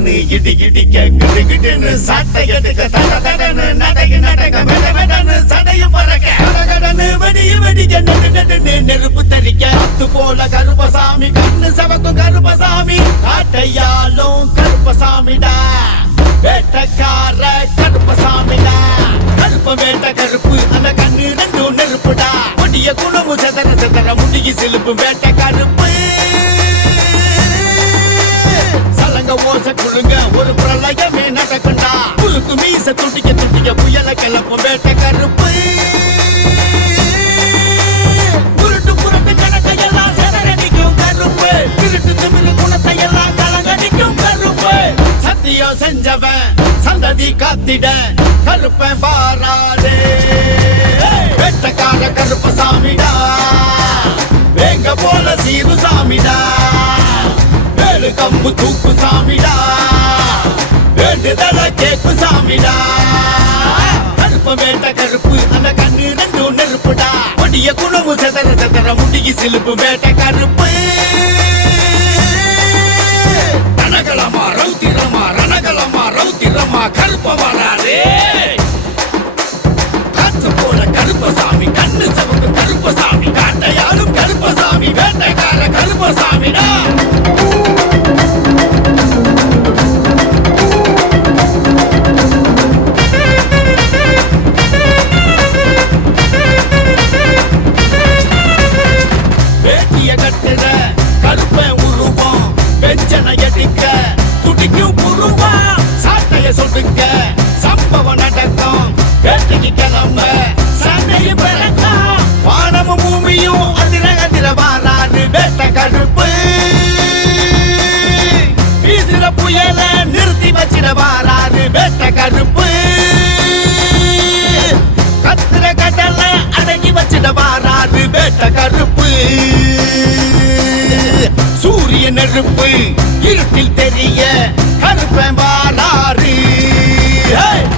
கடன்னு இடி இடிக்க கிடு கிடுன்னு சட்டை எடுக்க தட தடன்னு நடக்க நடக்க வெட வெடன்னு சடையும் பறக்க கடகடன்னு வெடிய வெடிக்க நெடு நெடுன்னு நெருப்பு தெரிக்க அது போல கருப்பசாமி கண்ணு சவக்கும் கருப்பசாமி காட்டையாலும் கருப்பசாமிடா வேட்டக்கார கருப்பசாமிடா கருப்ப வேட்ட கருப்பு அந்த கண்ணு ரெண்டும் நெருப்புடா கொடிய குணமு செதற செதற முடிய சிலுப்பு வேட்ட கருப்பு சலங்க ஓச குழுங்க ஒரு பிரளயமே நடக்குண்டா புழுக்கு மீச துட்டிக்க துட்டிக்க புயல கிளப்பும் வேட்ட கருப்பு உருட்டு புரட்டு கணக்கையெல்லாம் செதறடிக்கும் கருப்பு திருட்டு திமிரு குணத்தை எல்லாம் கலங்கடிக்கும் கருப்பு சத்தியம் செஞ்சவன் சந்ததி காத்திட கருப்பன் பாராடே வேட்டக்கார கருப்பசாமிடா வேங்க போல சீரு சாமிடா வேலு கம்பு தூக்கு சாமிடா வேண்டுதல கேக்கு சாமிடா கருப்ப வேட்ட கருப்பு அந்த கண்ணு ரெண்டும் நெருப்புடா கொடிய குணமு செதற செதற முடிய சிலுப்பு வேட்ட கருப்பு ரணகலமா ரௌத்திரமா ரணகலமா ரௌத்திரமா கருப்ப வராதே காத்து போல கருப்பசாமி கண்ணு சவக்கு கருப்பசாமி காட்டையாலும் கருப்பசாமி வேட்டைக்கார கருப்பசாமிடா வேட்டிய கட்டுற கருப்பன் உருவம் வெஞ்சனை எடிக்க துடிக்கும் புருவா சாட்டைய சொடுக்க சம்பவம் நடக்கும் வேட்டைக்கு கிளம்ப சண்டையும் பிறக்கும் வானமும் பூமியும் அதிர அதிர வாராது வேட்ட கருப்பு வீசுற புயல நிறுத்தி வச்சிட வாராது வேட்ட கருப்பு கத்துற கடல அடங்கி வச்சிட வாராது வேட்ட கருப்பு சூரிய நெருப்பு இருட்டில் தெரிய கருப்பன் வாராரு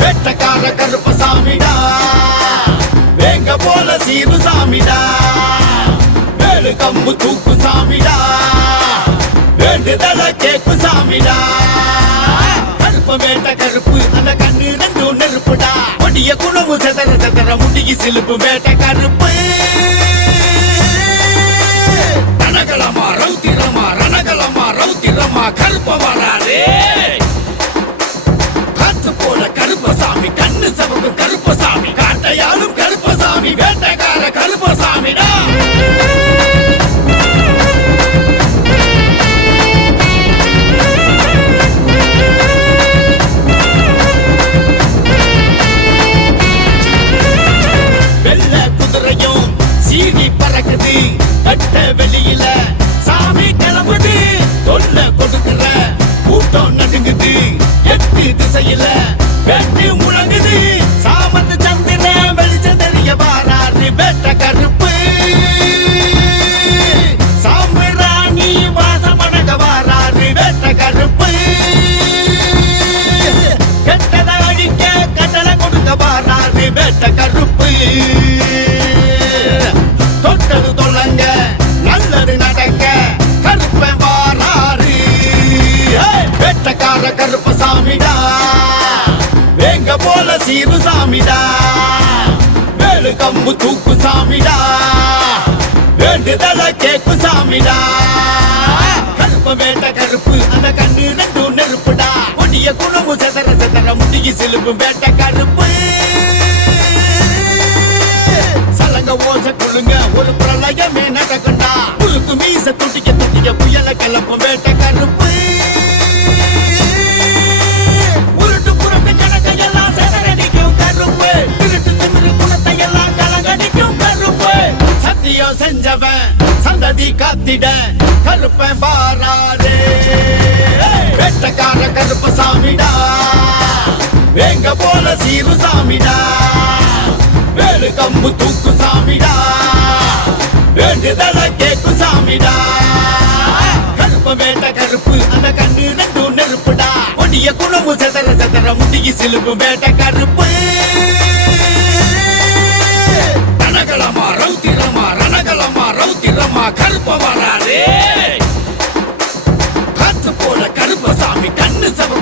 வேட்டக்கார கருப்பசாமிடா வேங்க போல சீரு சாமிடா வேலு கம்பு தூக்கு சாமிடா வேண்டுதல கேக்கு சாமிடா கருப்ப வேட்ட கருப்பு அந்த கண்ணு ரெண்டும் நெருப்புடா கொடிய குணமு செதற செதற முடிய சிலுப்பு வேட்ட கருப்பு ரணகலமா ரௌத்திரமா ரணகலமா ரௌத்திரமா கருப்ப வராதே காத்து போல கருப்பசாமி கண்ணு சவக்கு கருப்பசாமி காட்டையாலும் கருப்பசாமி வேட்டைக்கார கருப்பசாமிடா வெள்ள குதிரையும் சீனி பறக்குது கட்ட வெளியில சாமி கிளம்புது தொல்ல கொடுக்கிற கூட்டம் நடுங்குது எட்டு திசையில வெட்டு முழங்குது சாமத்து சந்திர வெளிச்சம் தெரிய வாராது வேட்ட கருப்பு சாம்பிராணி வாசமடக வாராது வேட்ட கருப்பு கெட்டத அழிக்க கட்டளை கொடுக்க வாராது வேட்ட கருப்பு தொட்டது தொல்லங்க நல்லது நடக்க கருப்பன் வாராரு வேட்டக்கார கருப்பசாமிடா வேங்க போல சீரு சாமிடா வேலு கம்பு தூக்கு சாமிடா வேண்டுதல கேக்கு சாமிடா கருப்ப வேட்ட கருப்பு அந்த கண்ணு ரெண்டும் நெருப்புடா கொடிய குணமு செதற செதற முடிய சிலுப்பு வேட்ட கருப்பு சலங்க ஓச குழுங்க ஒரு பிரளயமே நடக்குண்டா புழுக்கு மீச துட்டிக்க துட்டிக்க புயல கிளப்பும் வேட்ட கருப்பு உருட்டு புரட்டு கணக்கையெல்லாம் செதறடிக்கும் கருப்பு திருட்டு திமிரு குணத்தை எல்லாம் கலங்கடிக்கும் கருப்பு சத்தியம் செஞ்சவன் சந்ததி காத்திட கருப்பன் பாராடே வேட்டக்கார கருப்பசாமிடா வேங்க போல சீரு சாமிடா வேலு கம்பு தூக்கு சாமிடா வேண்டுதல கேக்கு சாமிடா கருப்ப வேட்ட கருப்பு அந்த கண்ணு ரெண்டும் நெருப்புடா கொடிய குணமு செதற செதற முடிய சிலுப்பு வேட்ட கருப்பு ரணகலமா ரௌத்திரமா ரணகலமா ரௌத்திரமா கருப்ப வராதே காத்து போல கருப்பசாமி கண்ணு சவ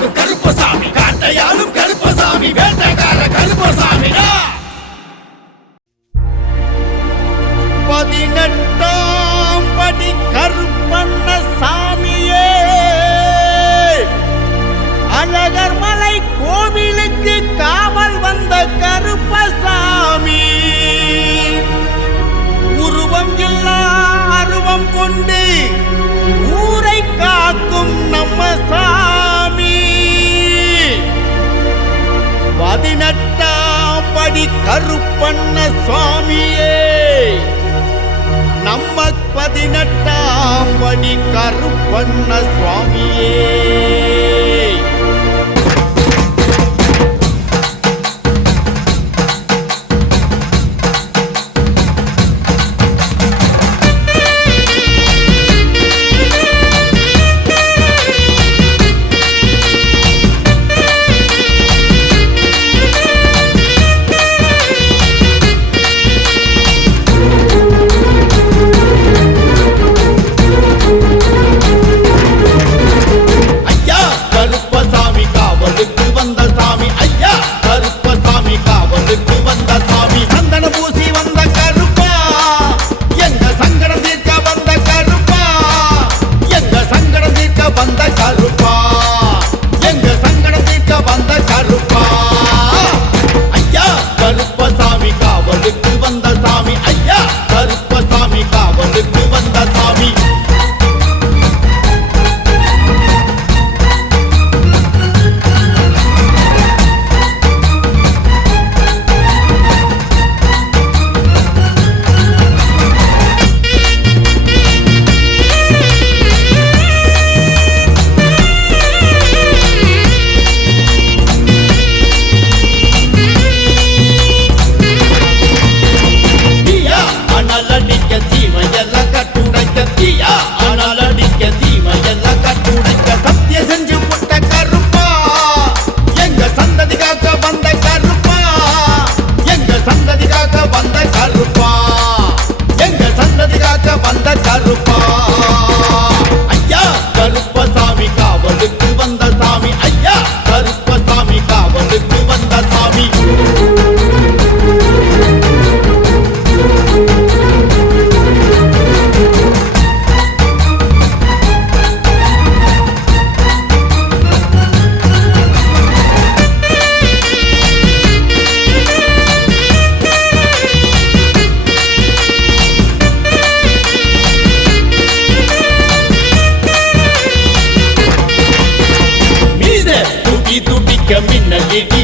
கருப்பண்ண சுவாமியே நம்ம 18ஆம் படி கருப்பண்ண சுவாமியே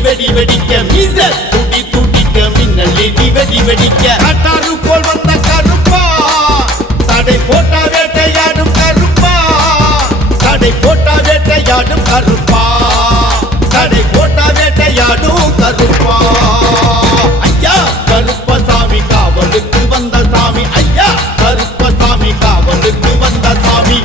வெடி வெடிக்க மீச துடி துடிக்க மின்னல் இடி வெடி வெடிக்க கட்டாரு போல் வந்த கருப்பா தடை போட்டா வேட்டையாடும் கருப்பா தடை போட்டா வேட்டையாடும் கருப்பா தடை போட்டா வேட்டையாடும் கருப்பா ஐயா கருப்பசாமி காவலுக்கு வந்த சாமி ஐயா கருப்பசாமி காவலுக்கு வந்த சாமி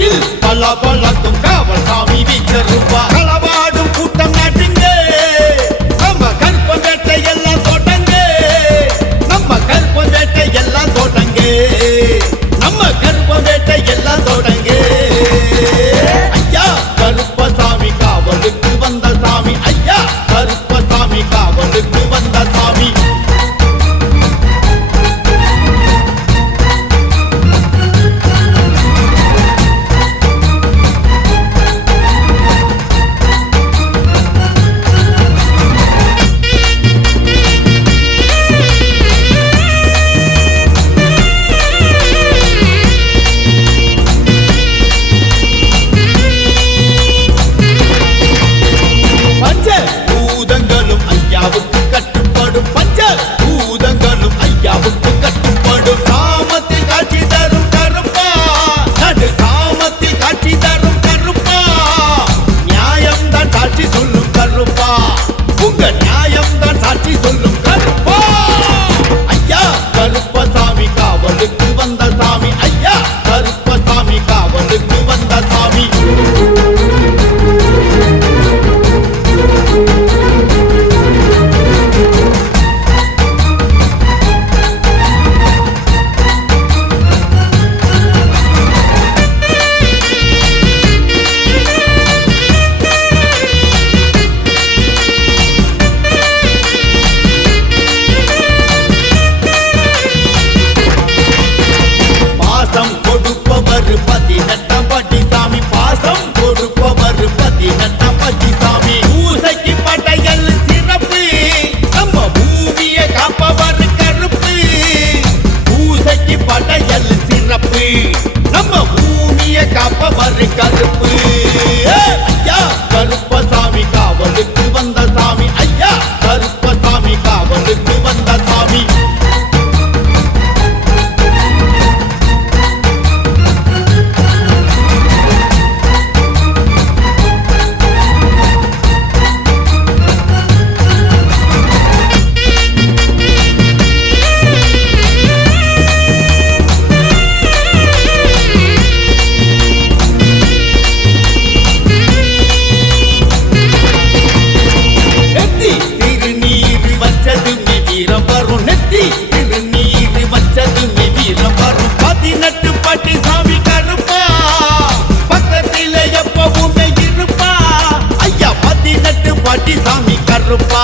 கையில் பல பலக்கும் காவல் சாமி வீச்சருப்பா களவாடும் கூட்டம் நாட்டுங்க நம்ம கருப்பன் வேட்டை எல்லாம் தோட்டங்க நம்ம கருப்பன் வேட்டை எல்லாம் தோட்டங்க நம்ம கருப்பன் வேட்டை எல்லாம் தோட்டங்க ஐயா கருப்பசாமி காவலுக்கு வந்த சாமி ஐயா கருப்பசாமி காவலுக்கு வந்த சாமி கருப்பு ஐயா கருப்பசாமி காவலுக்கு வந்த சாமி ஐயா கருப்பசாமி காவலுக்கு வந்த சாமி சாமி கருப்பா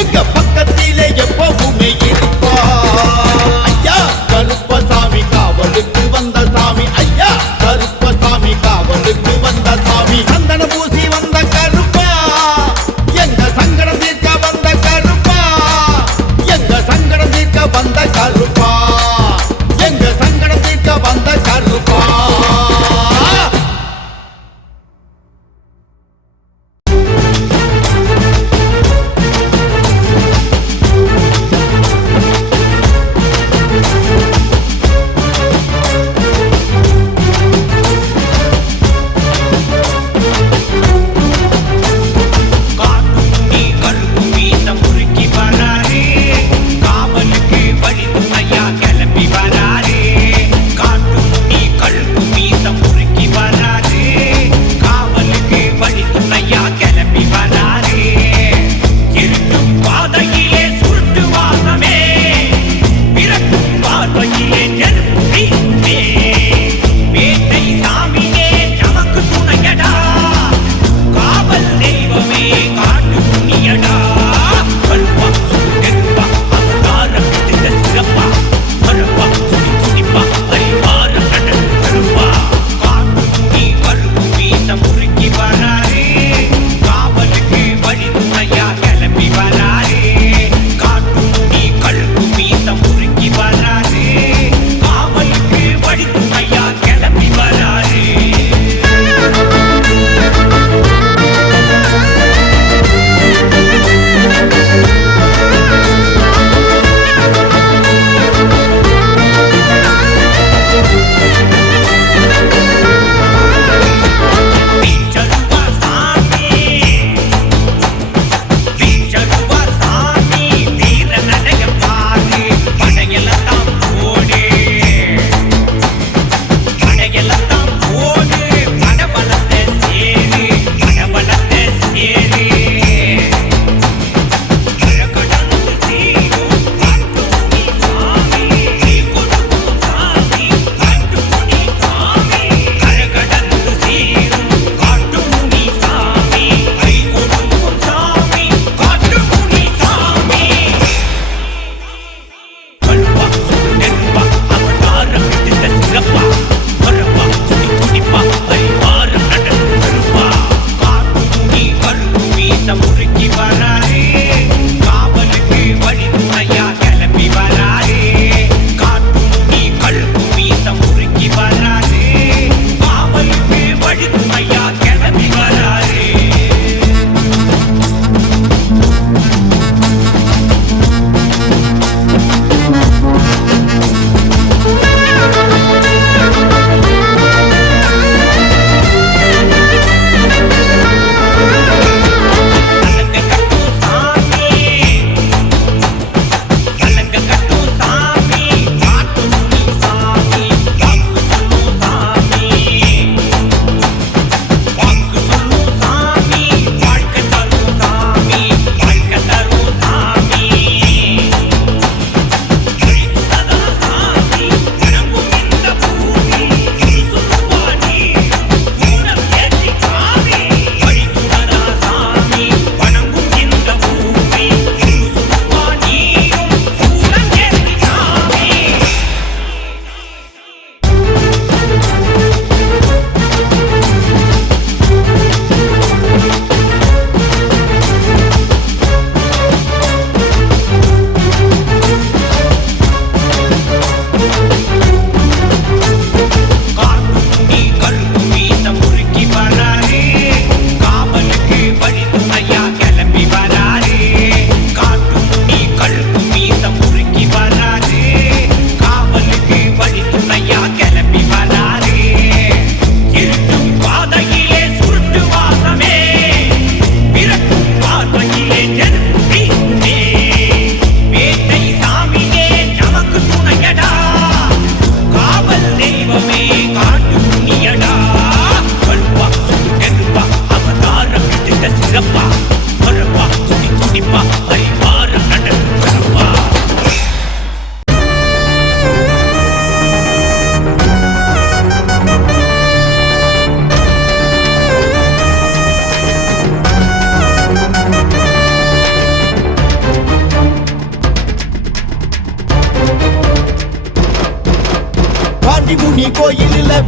எங்க பக்கத்திலே எப்பவுமே இருப்பா ஐயா கருப்பசாமி காவலுக்கு வந்த சாமி ஐயா கருப்பசாமி காவலுக்கு வந்த சாமி சந்தன பூசி வந்த கருப்பா எங்க சங்கடம் தீர்க்க வந்த கருப்பா எங்க சங்கடம் தீர்க்க வந்த கருப்பா எங்க சங்கடம் தீர்க்க வந்த கருப்பா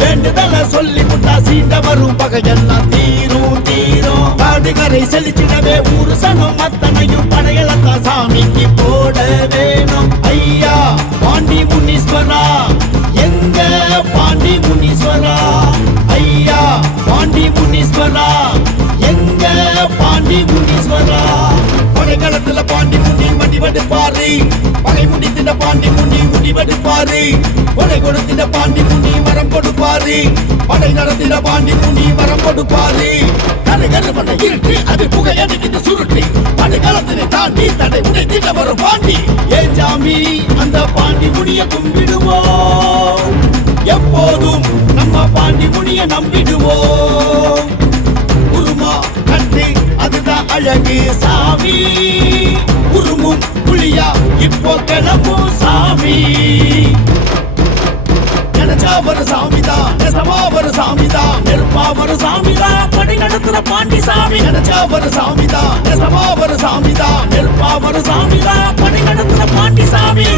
வேண்டுதல சொல்லி முட்டா சீண்ட வரும் பகையெல்லாம் தீரும் தீரும். காடுகரை செழிச்சிடவே ஊரு சனம் அத்தனையும் படையலத்தா சாமிக்கு போட வேணும். ஐயா பாண்டி முனீஸ்வரா, எங்க பாண்டி முனீஸ்வரா, ஐயா பாண்டி முனீஸ்வரா, எங்க பாண்டி முனீஸ்வரா. படைகளத்துல பாண்டி முனி மடிவெடுப்பாரு, பகை முடித்திட பாண்டி முனி முடிவெடுப்பாரு. கொடை கொடுத்திட பாண்டி முனி வரம் கொடுப்பாரு, படை நடத்திட பாண்டி முனி வரம் கொடுப்பாரு. கருகரு பண்ண இருட்டு அது புகை அடிக்கிட்டு சுருட்டி படைகளத்தினை தாண்டி தடை உடைத்திட வரும் பாண்டி. ஏன் சாமி அந்த பாண்டி முனிய கும்பிடுவோம், எப்போதும் நம்ம பாண்டி முனிய நம்பிடுவோம். உருமா கண்டு அதுதான் அழகு சாமி, உருமும் புளியா இப்போ கிளம்பும் சாமி. நினைச்சா ஒரு சாமிதான், நெசமா ஒரு சாமிதான், நெருப்பா ஒரு சாமிதான், படை நடத்துற பாண்டி சாமி. நினைச்சா ஒரு சாமிதான், நெசமா ஒரு சாமிதான், நெருப்பா ஒரு சாமிதான், படை நடத்துற பாண்டி சாமி.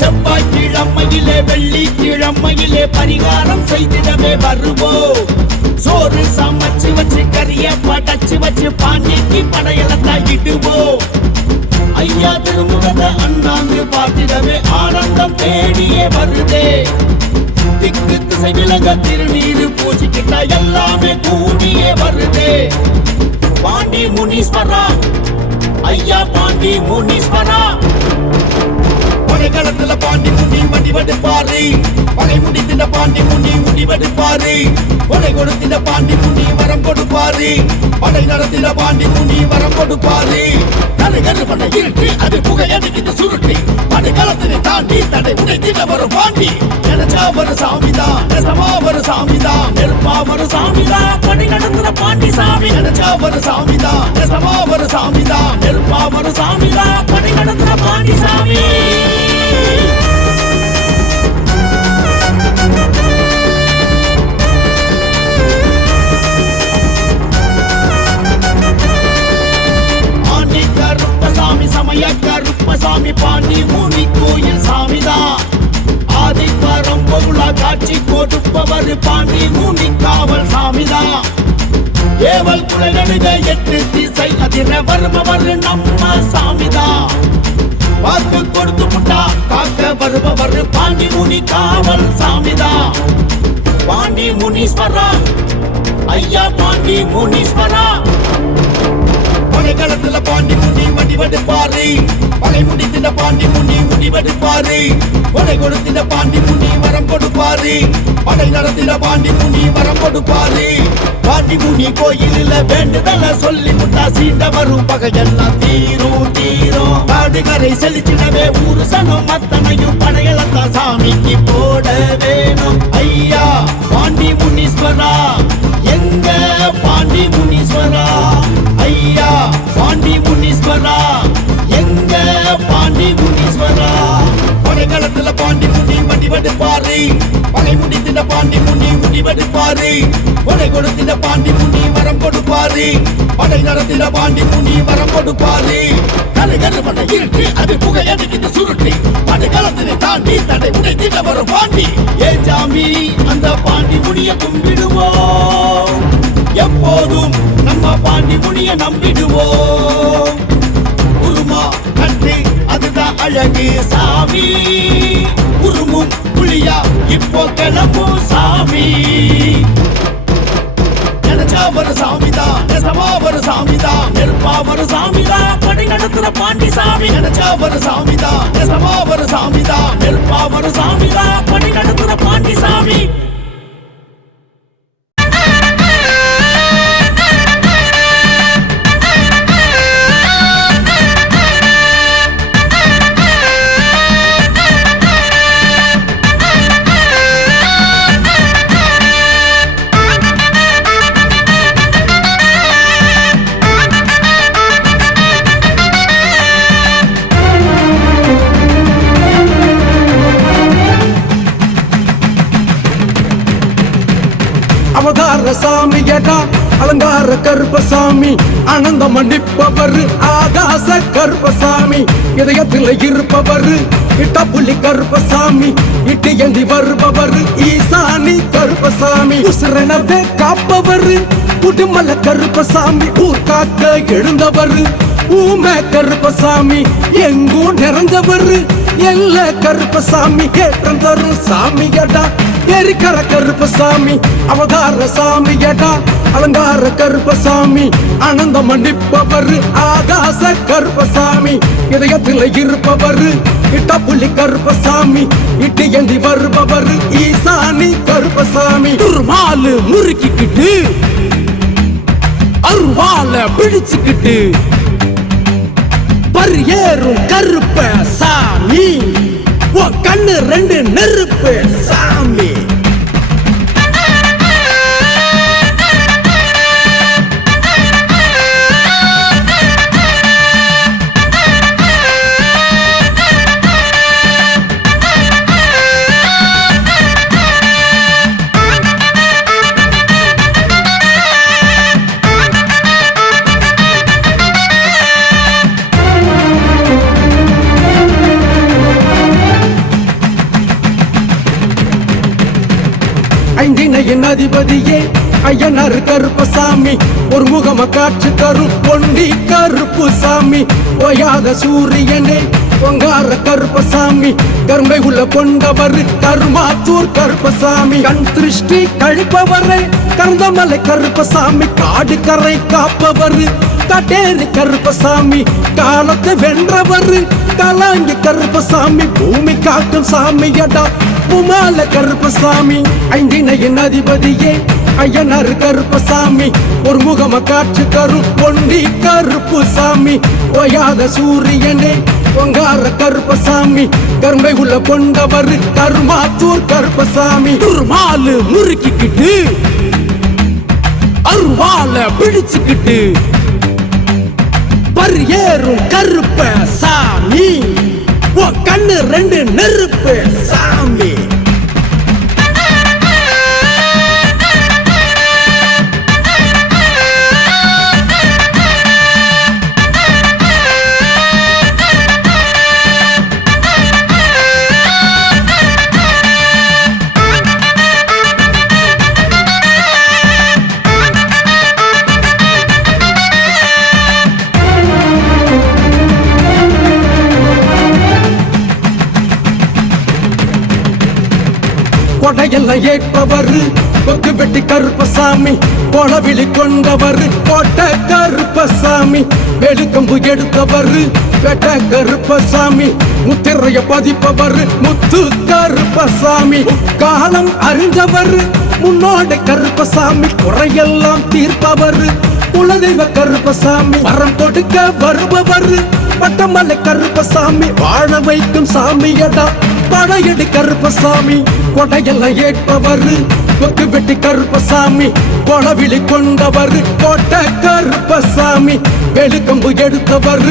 செவ்வாய்க்கிழமையிலே வெள்ளிக்கிழமையிலே பரிகாரம் செய்திடவே வருவோம். சோறு சமைச்சு வச்சு கறிய படைச்சு வச்சு பாண்டிக்கு படையலத்தை இடுவோம். ஐயா திருமுகத்தை அண்ணாந்து பார்த்திடவே ஆனந்தம் தேடியே வருதே. திக்கு திசை விலக திருநீரு பூசிக்கிட்ட எல்லாமே கூடியே வருதே. பாண்டி முனீஸ்வரா, ஐயா பாண்டி முனீஸ்வரா. படைகளத்துல பாண்டி முனி மடிவெடுப்பாரு, பகை முடித்திட பாண்டி முனி முடிவெடுப்பாரு. கொடை கொடுத்திட பாண்டி முனி வரம் கொடுப்பாரு, படை நடத்திட பாண்டி முனி வரம் கொடுப்பாரு. கருகரு பண்ண இருட்டு அது புகை அடிக்கிட்டு சுருட்டி படைகளத்தினை தாண்டி தடை உடைத்திட வரும் பாண்டி. நினைச்சா ஒரு சாமிதான், நெசமா ஒரு சாமிதான், நெருப்பா ஒரு சாமிதான், படை நடத்துற பாண்டி சாமி. நினைச்சா ஒரு சாமிதான், நெசமா ஒரு சாமிதான், நெருப்பா ஒரு சாமிதான், படை நடத்துற பாண்டி சாமி. சமய கருப்பசாமி பாண்டி முனி கோயில் சாமிதான். ஆதி பரம்பொருளா காட்சி கொடுப்பவர் பாண்டி முனி காவல் சாமிதான். ஏவல் குலை நடுக எட்டு திசை அதிர வருபவர் நம்ம சாமிதான். வாக்கு கொடுத்து முட்டா காக்க வருபவர் பாண்டி முனி காவல் சாமிதான். பாண்டி முனீஸ்வரா, ஐயா பாண்டி முனீஸ்வரா. படைகளத்துல பாண்டி முனி மடிவெடுப்பாரு, பகை முடித்திட பாண்டி முனி முடிவெடுப்பாரு. கொடை கொடுத்திட பாண்டி முனி வரம் கொடுப்பாரு, படை நடத்திட பாண்டி முனி வரம் கொடுப்பாரு. பாண்டி முனி கோயிலில் வேண்டுதல சொல்லி முட்டா சீண்ட வரும் பகையெல்லாம் தீரும் தீரும். காடுகரை செழிச்சிடவே ஊரு சனம் அத்தனையும் படையலத்தா சாமிக்கு போட வேணும். ஐயா பாண்டி முனீஸ்வரா, எங்க பாண்டி முனீஸ்வரா, ஐயா பாண்டி முனீஸ்வரா, எங்க பாண்டி முனீஸ்வரா. படைகளத்துல பாண்டி முனி மடிவெடுப்பாரு, பகை முடித்திட பாண்டி முனி முடிவெடுப்பாரு. கொடை கொடுத்திட பாண்டி முனி வரம் கொடுப்பாரு, படை நடத்திட பாண்டி முனி வரம் கொடுப்பாரு. கருகரு பண்ண இருட்டு அது புகை அடிக்கிட்டு சுருட்டி படைகளத்தினை தாண்டி தடை உடைத்திட வரும் பாண்டி. ஏன் சாமி அந்த பாண்டி முனிய கும்பிடுவோம், எப்போதும் நம்ம பாண்டி முனிய நம்பிடுவோம். உருமா கண்டு அதுதான் அழகு சாமி, உருமும் புளியா இப்போ கிளம்பும் சாமி. நினைச்சா ஒரு சாமிதான், நெசமா ஒரு சாமிதான், நெருப்பா ஒரு சாமிதான், படை நடத்துற பாண்டி சாமி. நினைச்சா ஒரு சாமிதான், நெசமா ஒரு சாமிதான், நெருப்பா ஒரு சாமிதான், படை நடத்துற பாண்டி சாமி. அவதார சாமியடா அலங்கார கருப்பசாமி ஆனந்தம் மன்னிப்பவர் ஆகாச கருப்பசாமி இதயத்தில் இருப்பவர் இட்டப்புலி கருப்பசாமி இட்டு ஏந்தி வருபவர் ஈசானி கருப்பசாமி உசுரனவே காப்பவர் உடுமல கருப்பசாமி ஊர் காக்க எழுந்தவர் ஊமை கருப்பசாமி எங்கும் நிறைஞ்சவர் எல்ல கருப்பசாமி ஏற்றம் தரும் சாமியடா எரிக்கர கருப்பசாமி அவதார சாமியடா அலங்கார கருப்பசாமி ஆனந்தம் மன்னிப்பவர் ஆகாச கருப்பசாமி இதயத்தில் இருப்பவர் இட்டப்புலி கருப்பசாமி இட்டு ஏந்தி வருபவர் ஈசானி கருப்பசாமி துர்மாலு முறுக்கிக்கிட்டு அருவால பிடிச்சுக்கிட்டு பரியேறும் கருப்ப சாமி கண்ணு ரெண்டு நெருப்பு சாமி ஐந்தினையின் அதிபதியே ஐயனார் கருப்பசாமி ஒரு முகம காட்சி தரும் பொண்டி கருப்பு சாமி ஓயாத சூரியனே பொங்கார கருப்பசாமி கரும்பை உள்ள கொண்டவர் கருமாத்தூர் கருப்பசாமி கண் திருஷ்டி கழிப்பவரை கந்தமலை கருப்பசாமி காடு கரை காப்பவர் காட்டேரி கருப்பசாமி காலத்தை வென்றவர் கலாங்கி கருப்பசாமி பூமி காக்கும் சாமியடா உமால கருப்பசாமி ஐந்தினையின் அதிபதியே ஐயனார் கருப்பசாமி ஒரு முகம காட்சி தரும் பொண்டி கருப்பு சாமி ஓயாத சூரியனே பொங்கார கருப்பசாமி கரும்பை உள்ள கொண்டவர் கருமாத்தூர் கருப்பசாமி துர்மாலு முறுக்கிக்கிட்டு அருவால பிடிச்சுக்கிட்டு பரியேறும் கருப்ப சாமி கண்ணு ரெண்டு நெருப்பு சாமி கொடையெல்லாம் ஏற்பவர் கொக்கு வெட்டி கருப்பசாமி கொளவிழி கொண்டவர் கோட்டை கருப்பசாமி வெளுக்கம்பு எடுத்தவர் வெட்ட கருப்பசாமி முத்திரைய பதிப்பவர் முத்து கருப்பசாமி காலம் அறிஞ்சவர் முன்னோட கருப்பசாமி குறையெல்லாம் தீர்ப்பவர் குலதெய்வ கருப்பசாமி வரம் கொடுக்க வருபவர் பட்டமலை கருப்பசாமி வாழ வைக்கும் சாமியடா படையடி கருப்பசாமி கொடையெல்லாம் ஏற்பவர் கொக்கு வெட்டி கருப்பசாமி கொளவிழி கொண்டவர் கோட்டை கருப்பசாமி வெளுக்கம்பு எடுத்தவர்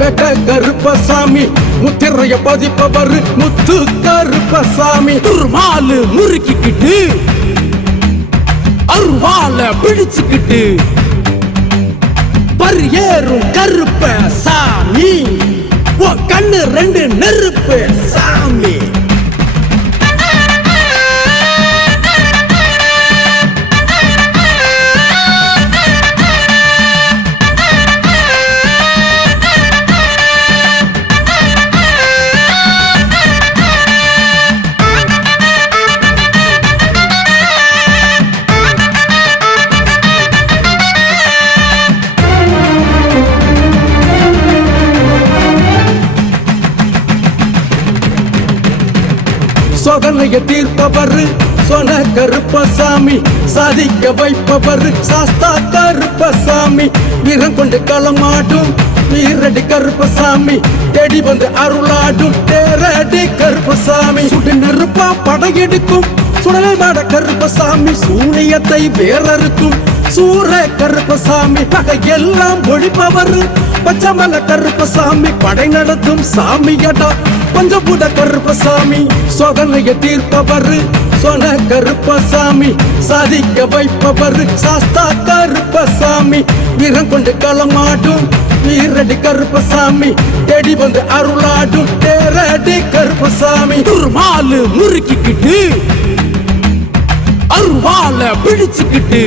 வெட்ட கருப்பசாமி முத்திரைய பதிப்பவர் முத்து கருப்பசாமி துர்மாலு முறுக்கிக்கிட்டு அருவால பிடிச்சுக்கிட்டு பரியேறும் கருப்ப சாமி கண்ணு ரெண்டு நெருப்பு சாமி சோதனையை தீர்ப்பவர் சொன கருப்பசாமி சாதிக்க வைப்பவர் சாஸ்தா கருப்பசாமி வீரம் கொண்டு களமாடும் வீரடி கருப்பசாமி தேடி வந்து அருளாடும் தேரடி கருப்பசாமி சுடு நெருப்பா படையெடுக்கும் சுடலை மாட கருப்பசாமி சூனியத்தை வேறறுக்கும் சூர கருப்பசாமி பகையெல்லாம் ஒழிப்பவர் பச்சமல கருப்பசாமி படை நடத்தும் சாமியடா பஞ்சபுட கருப்பசாமி சோதனையை தீர்ப்பவர் சொன கருப்பசாமி சாதிக்க வைப்பவர் சாஸ்தா கருப்பசாமி வீரம் கொண்டு களமாடும் வீரடி கருப்பசாமி தேடி வந்து அருளாடும் தேரடி கருப்பசாமி துர்மாலு முறுக்கிக்கிட்டு அருவால பிடிச்சுக்கிட்டு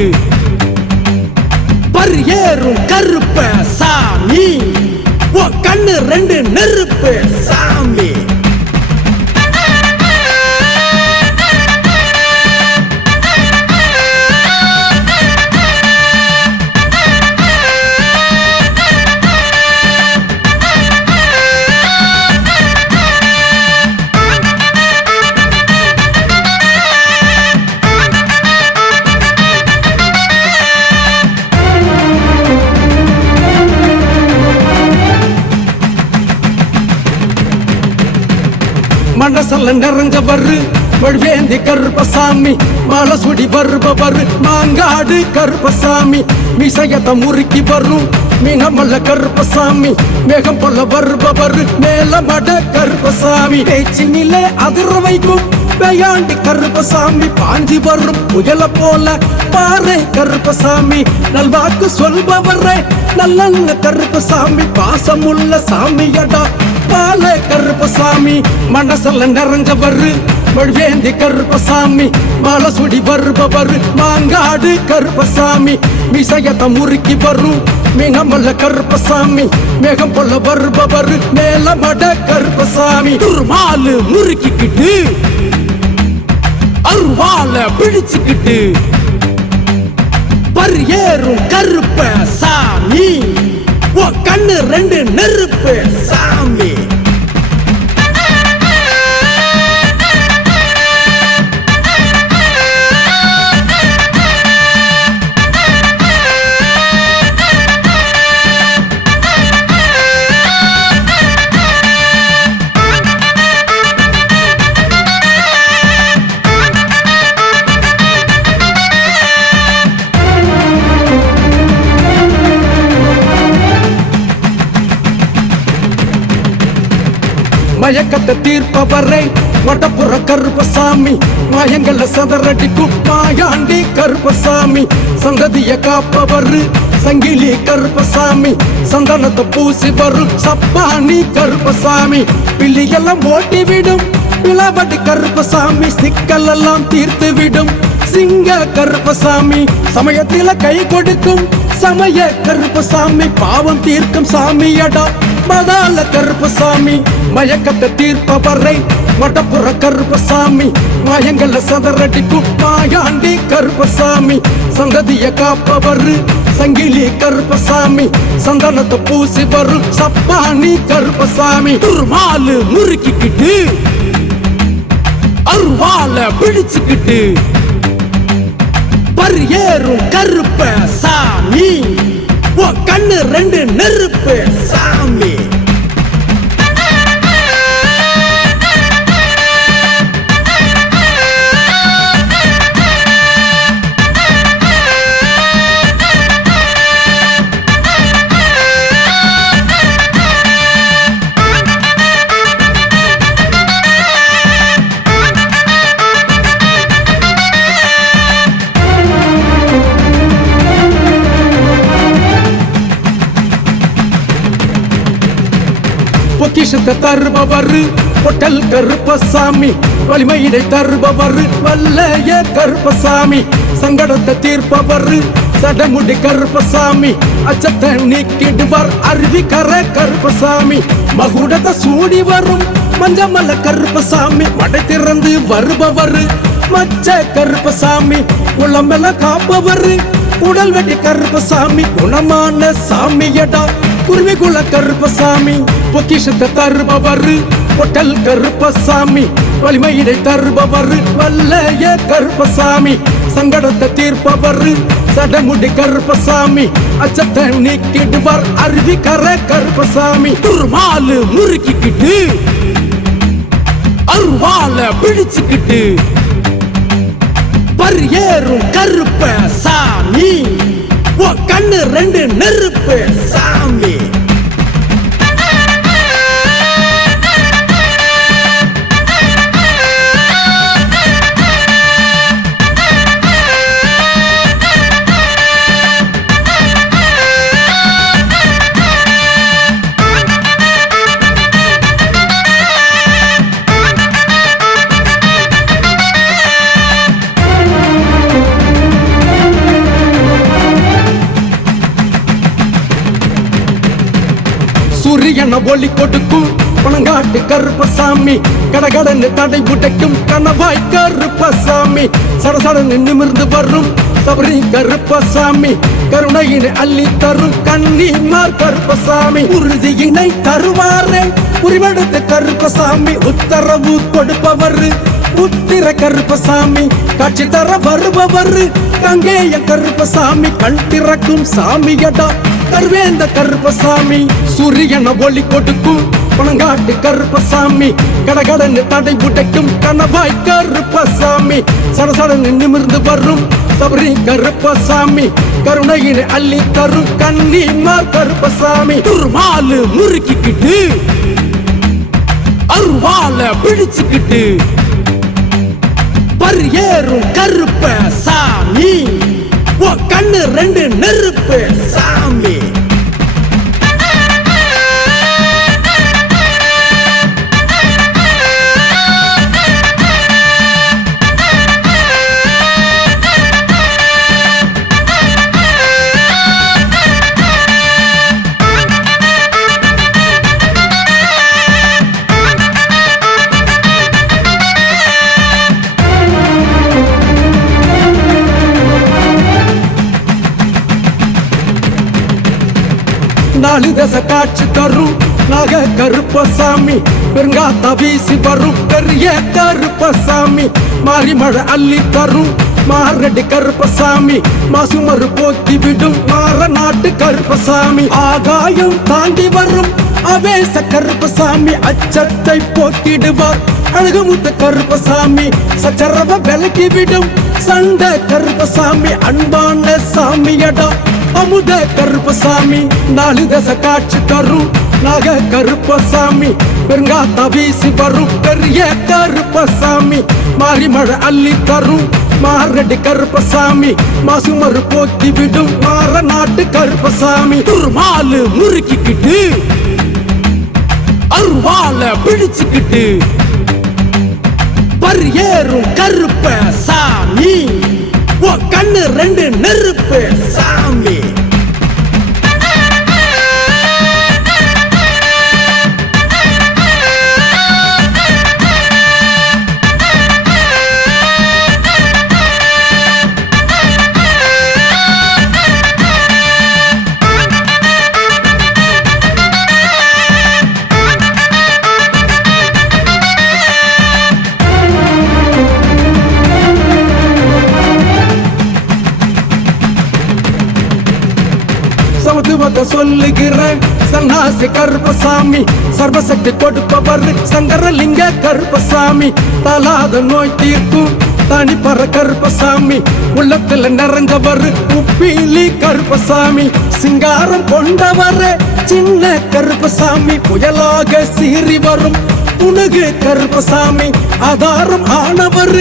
பரியேறும் கருப்ப சாமி கண்ணு ரெண்டு நெருப்பு சாமி மனசல்ல நிறைஞ்சவரு வழுவேந்தி கருப்பசாமி மாலை சுடி வருபவர் மாங்காடு கருப்பசாமி மிசையத்தை முறுக்கி வரும் மீனமல்ல கருப்பசாமி மேகம் போல வருபவர் மேலமட கருப்பசாமி பேச்சினிலே அதிர வைக்கும் பேயாண்டி கருப்பசாமி பாஞ்சி வரும் புயல போல பாறை கருப்பசாமி நல்வாக்கு சொல்பவரே நல்ல கருப்பசாமி பாசமுள்ள சாமியடா பால கருப்பசாமி மனசல்ல நிறைஞ்சவரு வழுவேந்தி கருப்பசாமி மாலை சுடி வருபவர் மாங்காடு கருப்பசாமி மிசையத்தை முறுக்கி வரும் மீனமல்ல கருப்பசாமி மேகம் போல வருபவர் மேலமட கருப்பசாமி துர்மாலு முறுக்கிக்கிட்டு அருவால பிடிச்சுக்கிட்டு பரியேறும் கருப்ப சாமி கண்ணு ரெண்டு நெருப்பு சாமி மயக்கத்தை தீர்ப்பவரை வடப்புற கருப்பசாமி மாயங்கள சதறடிக்கும் மாயாண்டி கருப்பசாமி சங்கதிய காப்பவர் சங்கிலி கருப்பசாமி சந்தனத்தை பூசி வரும் சப்பானி கருப்பசாமி பிள்ளையெல்லாம் ஓட்டிவிடும் பிளவடி கருப்பசாமி சிக்கல் எல்லாம் தீர்த்து விடும் சிங்க கருப்பசாமி சமயத்தில கை கொடுக்கும் சமய கருப்பசாமி பாவம் தீர்க்கும் சாமியடா பதால கருப்பசாமி மயக்கத்தை தீர்ப்பவரை வடப்புற கருப்பசாமி மாயங்கள சதறடிக்கும் மாயாண்டி கருப்பசாமி சங்கதிய காப்பவர் சங்கிலி கருப்பசாமி சந்தனத்தை பூசி வரும் சப்பானி கருப்பசாமி துர்மாலு முறுக்கிக்கிட்டு அருவால பிடிச்சுக்கிட்டு பரியேறும் கருப்ப சாமி கண்ணு ரெண்டு நெருப்பு சாமி பொக்கிஷத்தை தருபவர் பொட்டல் கருப்பசாமி வலிமையினை தருபவர் வல்லைய கருப்பசாமி சங்கடத்தை தீர்ப்பவர் சடமுடி கருப்பசாமி அச்சத்தை நீக்கிடுவார் அருவிக்கர கருப்பசாமி மகுடத்தை சூடி வரும் மஞ்சமல்ல கருப்பசாமி மடை திறந்து வருபவர் மச்ச கருப்பசாமி குளமெல காப்பவர் உடல் வெட்டி கருப்பசாமி குணமான சாமியடா குருவிகுல கருப்பசாமி பொக்கிஷத்தை தருபவர் பொட்டல் கருப்பசாமி வலிமையினை தருபவர் வல்லைய கருப்பசாமி சங்கடத்தை தீர்ப்பவர் சடமுடி கருப்பசாமி அச்சத்தை நீக்கிடுவார் அருவிக்கர கருப்பசாமி துர்மாலு முறுக்கிக்கிட்டு அருவால பிடிச்சுக்கிட்டு பரியேறும் கருப்ப சாமி கண்ணு ரெண்டு நெருப்பு சாமி ஒளி கொடுக்கும் பணங்காட்டு கருப்பசாமி கடகடன்னு தடை உடைக்கும் கணவாய் கருப்பசாமி சடசடன்னு நிமிர்ந்து வரும் சபரி கருப்பசாமி கருணையினை அள்ளி தரும் கன்னிமார் கருப்பசாமி உறுதியினை தருவாரே உரிவெடுத்த கருப்பசாமி உத்தரவு கொடுப்பவர் உத்திர கருப்பசாமி காட்சி தர வருபவர் கங்கேய கருப்பசாமி கண் திறக்கும் சாமியடா கருவேந்த கருப்பசாமி சூரியன ஒளி கொடுக்கும் பணங்காட்டு கருப்பசாமி கடகடன்னு தடை உடைக்கும் கணவாய் கருப்பசாமி சடசடன்னு நிமிர்ந்து வரும் சபரி கருப்பசாமி கருணையினை அள்ளி தரும் கன்னிமார் கருப்பசாமி துர்மாலு முறுக்கிக்கிட்டு அருவால பிடிச்சுக்கிட்டு பரியேறும் கருப்ப சாமி ஓ கண்ணு ரெண்டு நெருப்பு சாமி நாலு தசை காட்சி தரும் நாக கருப்பசாமி பெருங்காத்தா வீசி வரும் பெரிய கருப்பசாமி மாறி மழை அள்ளி தரும் மாரடி கருப்பசாமி மாசுமறு போக்கி விடும் மாற நாட்டு கருப்பசாமி ஆகாயம் தாண்டி வரும் அவேச கருப்பசாமி அச்சத்தை போக்கிடுவார் அழகுமுத்த கருப்பசாமி சச்சரவ விலக்கி விடும் சண்டை கருப்பசாமி அன்பான சாமியடா அமுத கருப்பசாமி நாலு தசை காட்சி தரும் நாக கருப்பசாமி பெருங்காத்தா வீசி வரும் பெரிய கருப்பசாமி மாறி மழை அள்ளி தரும் மாரடி கருப்பசாமி மாசுமறு போக்கி விடும் மாற நாட்டு கருப்பசாமி துர்மாலு முறுக்கிக்கிட்டு அருவால பிடிச்சுக்கிட்டு பரியேறும் கருப்ப சாமி ஓ கண்ணு ரெண்டு நெருப்பு சாமி சமத்துவத்தை சொல்லுகிறேன் சன்னாசி கருப்பசாமி சர்வசக்தி கொடுப்பவர் சங்கரலிங்க கருப்பசாமி தலாத நோய் தீர்க்கும் தனிப்பற கருப்பசாமி உள்ளத்துல நிறைஞ்சவர் உப்பிலி கருப்பசாமி சிங்காரம் கொண்டவர் சின்ன கருப்பசாமி புயலாக சீறி வரும் புனுகு கருப்பசாமி ஆதாரம் ஆனவர்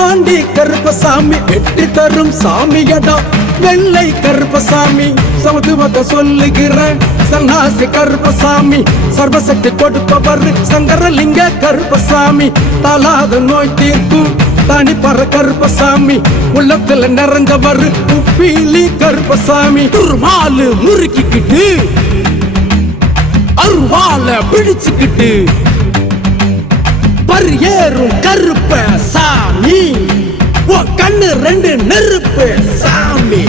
ஆண்டி கருப்பசாமி வெற்றி தரும் சாமியடா வெள்ளை கருப்பசாமி சமத்துவத்தை சொல்லுகிறேன் சன்னாசி கருப்பசாமி சர்வசக்தி கொடுப்பவர் சங்கரலிங்க கருப்பசாமி தலாத நோய் தீர்க்கும் தனிப்பற கருப்பசாமி உள்ளத்துல நிறைஞ்சவர் உப்பிலி கருப்பசாமி துர்மாலு முறுக்கிக்கிட்டு அருவால பிடிச்சுக்கிட்டு பரியேறும் கருப்ப சாமி ஓ கண்ணு ரெண்டு நெருப்பு சாமி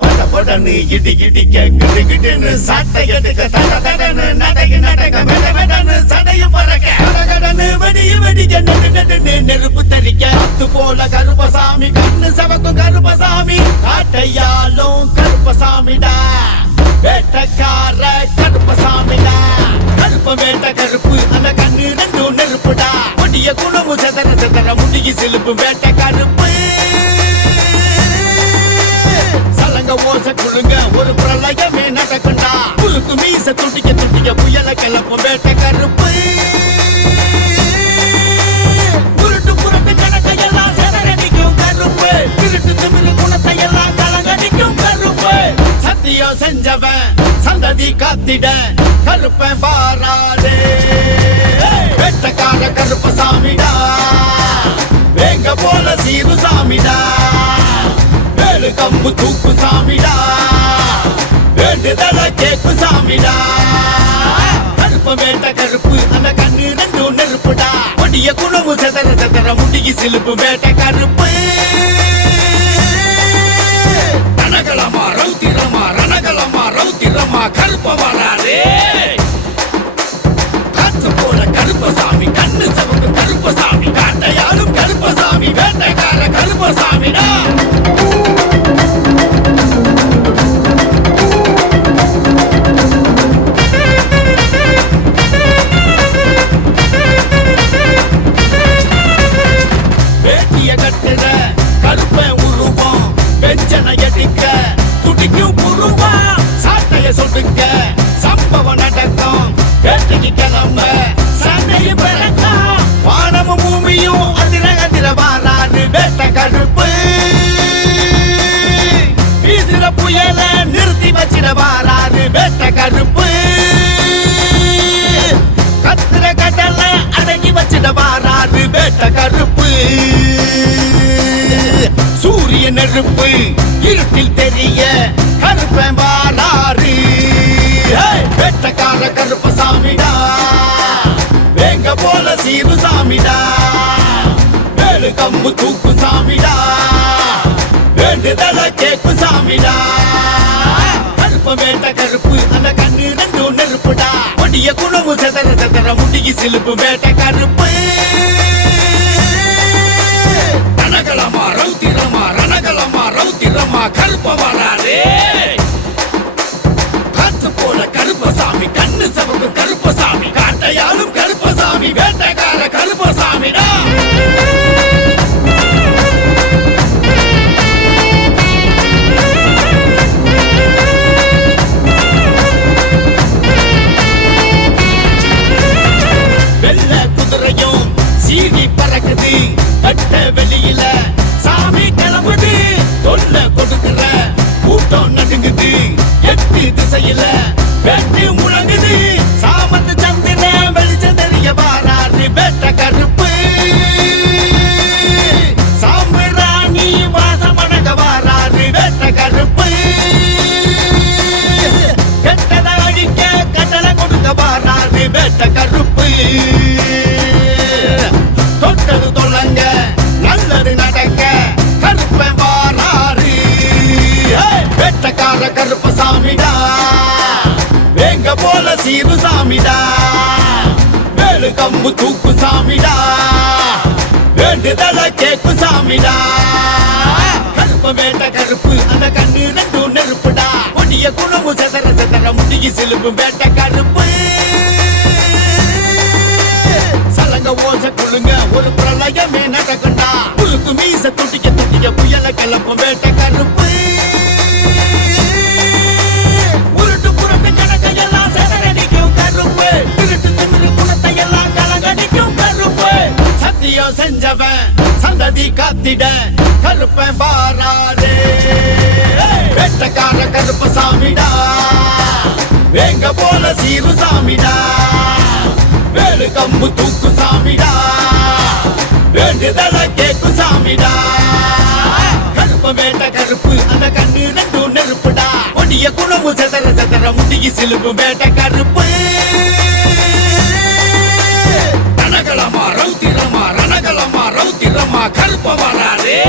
படபடன்னு இடி இடிக்க கிடு கிடுன்னு சாட்டை எடுக்க தட தடன்னு நடக்க நடக்க வெட வெடன்னு சடையும் பறக்க கடகடன்னு வெடிய வெடிக்க நெடு நெடுன்னு நெருப்பு தெரிக்க அது போல கருப்பசாமி கண்ணு செவக்கும் கருப்பசாமி காட்டையாலும் கருப்பசாமிடா வேட்டக்கார கருப்பசாமிடா கருப்ப வேட்ட கருப்பு அந்த கண்ணு ரெண்டும் நெருப்புடா கொடிய குணமு செதற செதற முடிய சிலுப்பு வேட்ட கருப்பு சலங்க ஓச குழுங்க ஒரு பிரளயமே நடக்குண்டா குலுக்கு மீச துட்டிக்க துட்டிக்க புயல கிளப்பு வேட்ட கருப்பு உருட்டு புரட்டு கணக்கையெல்லாம் செதறடிக்கும் கருப்பு திருட்டு திமிரு குணத்தையெல்லாம் கலங்கடிக்கும் கருப்பு சத்தியம் செஞ்சவன் சந்ததி காத்திட கருப்பன் பாராடே வெட்டக்கார கருப்பசாமிடா வேங்க போல சீரு சாமிடா வேலு கம்பு தூக்கு சாமிடா, வேண்டுதல கேக்கு சாமிடா. கருப்ப வேட்ட கருப்பு அந்த கண்ணு ரெண்டும் நெருப்புடா, கொடிய குணமு செதற செதற முடிகி சிலுப்பு வேட்ட கருப்பு. ரணகலமா ரௌத்திரமா ரணகலமா ரௌத்திரமா கருப்ப வராரே. காத்து போல கருப்பசாமி, கண்ணு சவக்கு கருப்பசாமி, காட்டையாலும் கருப்பசாமி, வேட்டைக்கார கருப்பசாமிடா. வேட்டிய கட்டுற கருப்பன் உருவம், வெஞ்சனை எடிக்க துடிக்கும் புருவம், சாட்டைய சொடுக்க சம்பவம் நடக்கும், வேட்டைக்கு கிளம்ப சண்டையும் பிறக்கும். வானமும் பூமியும் அதிர அதிர வாராரு வேட்ட கருப்பு. வீசுற புயல நிறுத்தி வச்சிட வாராரு வேட்ட கருப்பு. கத்துற கடல அடங்கி வச்சிட வாராரு வேட்ட கருப்பு. சூரிய நெருப்பு இருட்டில் தெரிய கருப்பன் வாராரு. வேட்டக்கார கருப்பசாமிடா, வேங்க போல சீரு சாமிடா, வேலு கம்பு தூக்கு சாமிடா, வேண்டுதல கேக்கு சாமிடா. கருப்ப வேட்ட கருப்பு அந்த கண்ணு ரெண்டும் நெருப்புடா, கொடிய குணமு செதற செதற முடிகி சிலுப்பு வேட்ட கருப்பு. ரணகலமா ரௌத்திரமா ரணகலமா ரௌத்திரமா கருப்ப வராரே. காத்து போல கருப்பசாமி, கண்ணு சவக்கு கருப்பசாமி, காட்டையாலும் கருப்பசாமி, வேட்டைக்கார கருப்பசாமிடா. வெள்ள குதிரையும் சீனி பறக்குது, கட்ட வெளியில சாமி கிளம்புது, தொல்ல கொடுக்கிற கூட்டம் நடுங்குது, எட்டு திசையில வெட்டு முழங்குது, சாமத்து சந்திர வெளிச்சம் தெரிய வாராரு வேட்ட கருப்பு. சாம்பிராணி வாசமணக வாராரு வேட்ட கருப்பு. கெட்டத அழிக்க கட்டளை கொடுக்க வாராரு வேட்ட கருப்பு. தொட்டது தொல்லங்க நல்லது நடக்க கருப்பன் வாராரு. வேட்டக்கார கருப்பசாமிடா, வேங்க போல சீரு சாமிடா, வேலு கம்பு தூக்கு சாமிடா, வேண்டுதல கேக்கு சாமிடா. கருப்ப வேட்ட கருப்பு அந்த கண்ணு ரெண்டும் நெருப்புடா, கொடிய குணமு செதற செதற முடிகி சிலுப்பு வேட்ட கருப்பு. சலங்க ஓச குழுங்க ஒரு பிரளயமே நடக்குண்டா, புழுக்கு மீச துட்டிக்க துட்டிக்க புயல கிளப்பும் வேட்ட கருப்பு. உருட்டு புரட்டு கணக்கையெல்லாம் செதறடிக்கும் கருப்பு, திருட்டு திமிரு குணத்தை எல்லாம் கலங்கடிக்கும் கருப்பு. சத்தியம் செஞ்சவன் சந்ததி காத்திட கருப்பன் வாராரே. வேட்டக்கார கருப்பசாமிடா, வேங்க போல சீரு சாமிடா, வேலு கம்பு தூக்கு சாமிடா, வேண்டுதல கேக்கு சாமிடா. கருப்ப வேட்ட கருப்பு அந்த கண்ணு ரெண்டும் நெருப்புடா, கொடிய குணமு செதற செதற முடிகி சிலுப்பு வேட்ட கருப்பு. ரணகலமா ரௌத்திரமா ரணகலமா ரௌத்திரமா கருப்ப வராரே.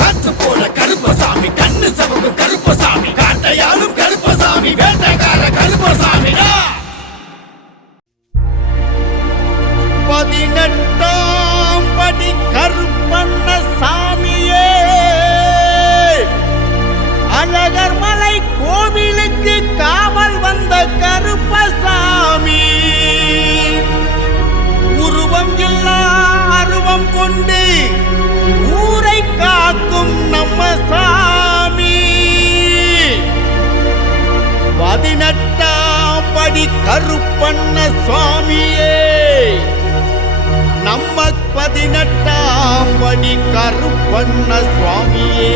காத்து போல கருப்பசாமி, கண்ணு சவக்கு கருப்பசாமி, காட்டையாலும் கருப்பசாமி, வேட்டைக்கார கருப்பசாமிடா. 18ஆம் படி கருப்பண்ண சாமியே, அழகர் மலை கோவிலுக்கு காவல் வந்த கருப்பசாமி, உருவம் இல்லா அருவம் கொண்டு ஊரை காக்கும் நம்ம சாமி. 18ஆம் படி கருப்பண்ண சுவாமியே, நம்ம 18ஆம் படி கருப்பண்ண சுவாமியே.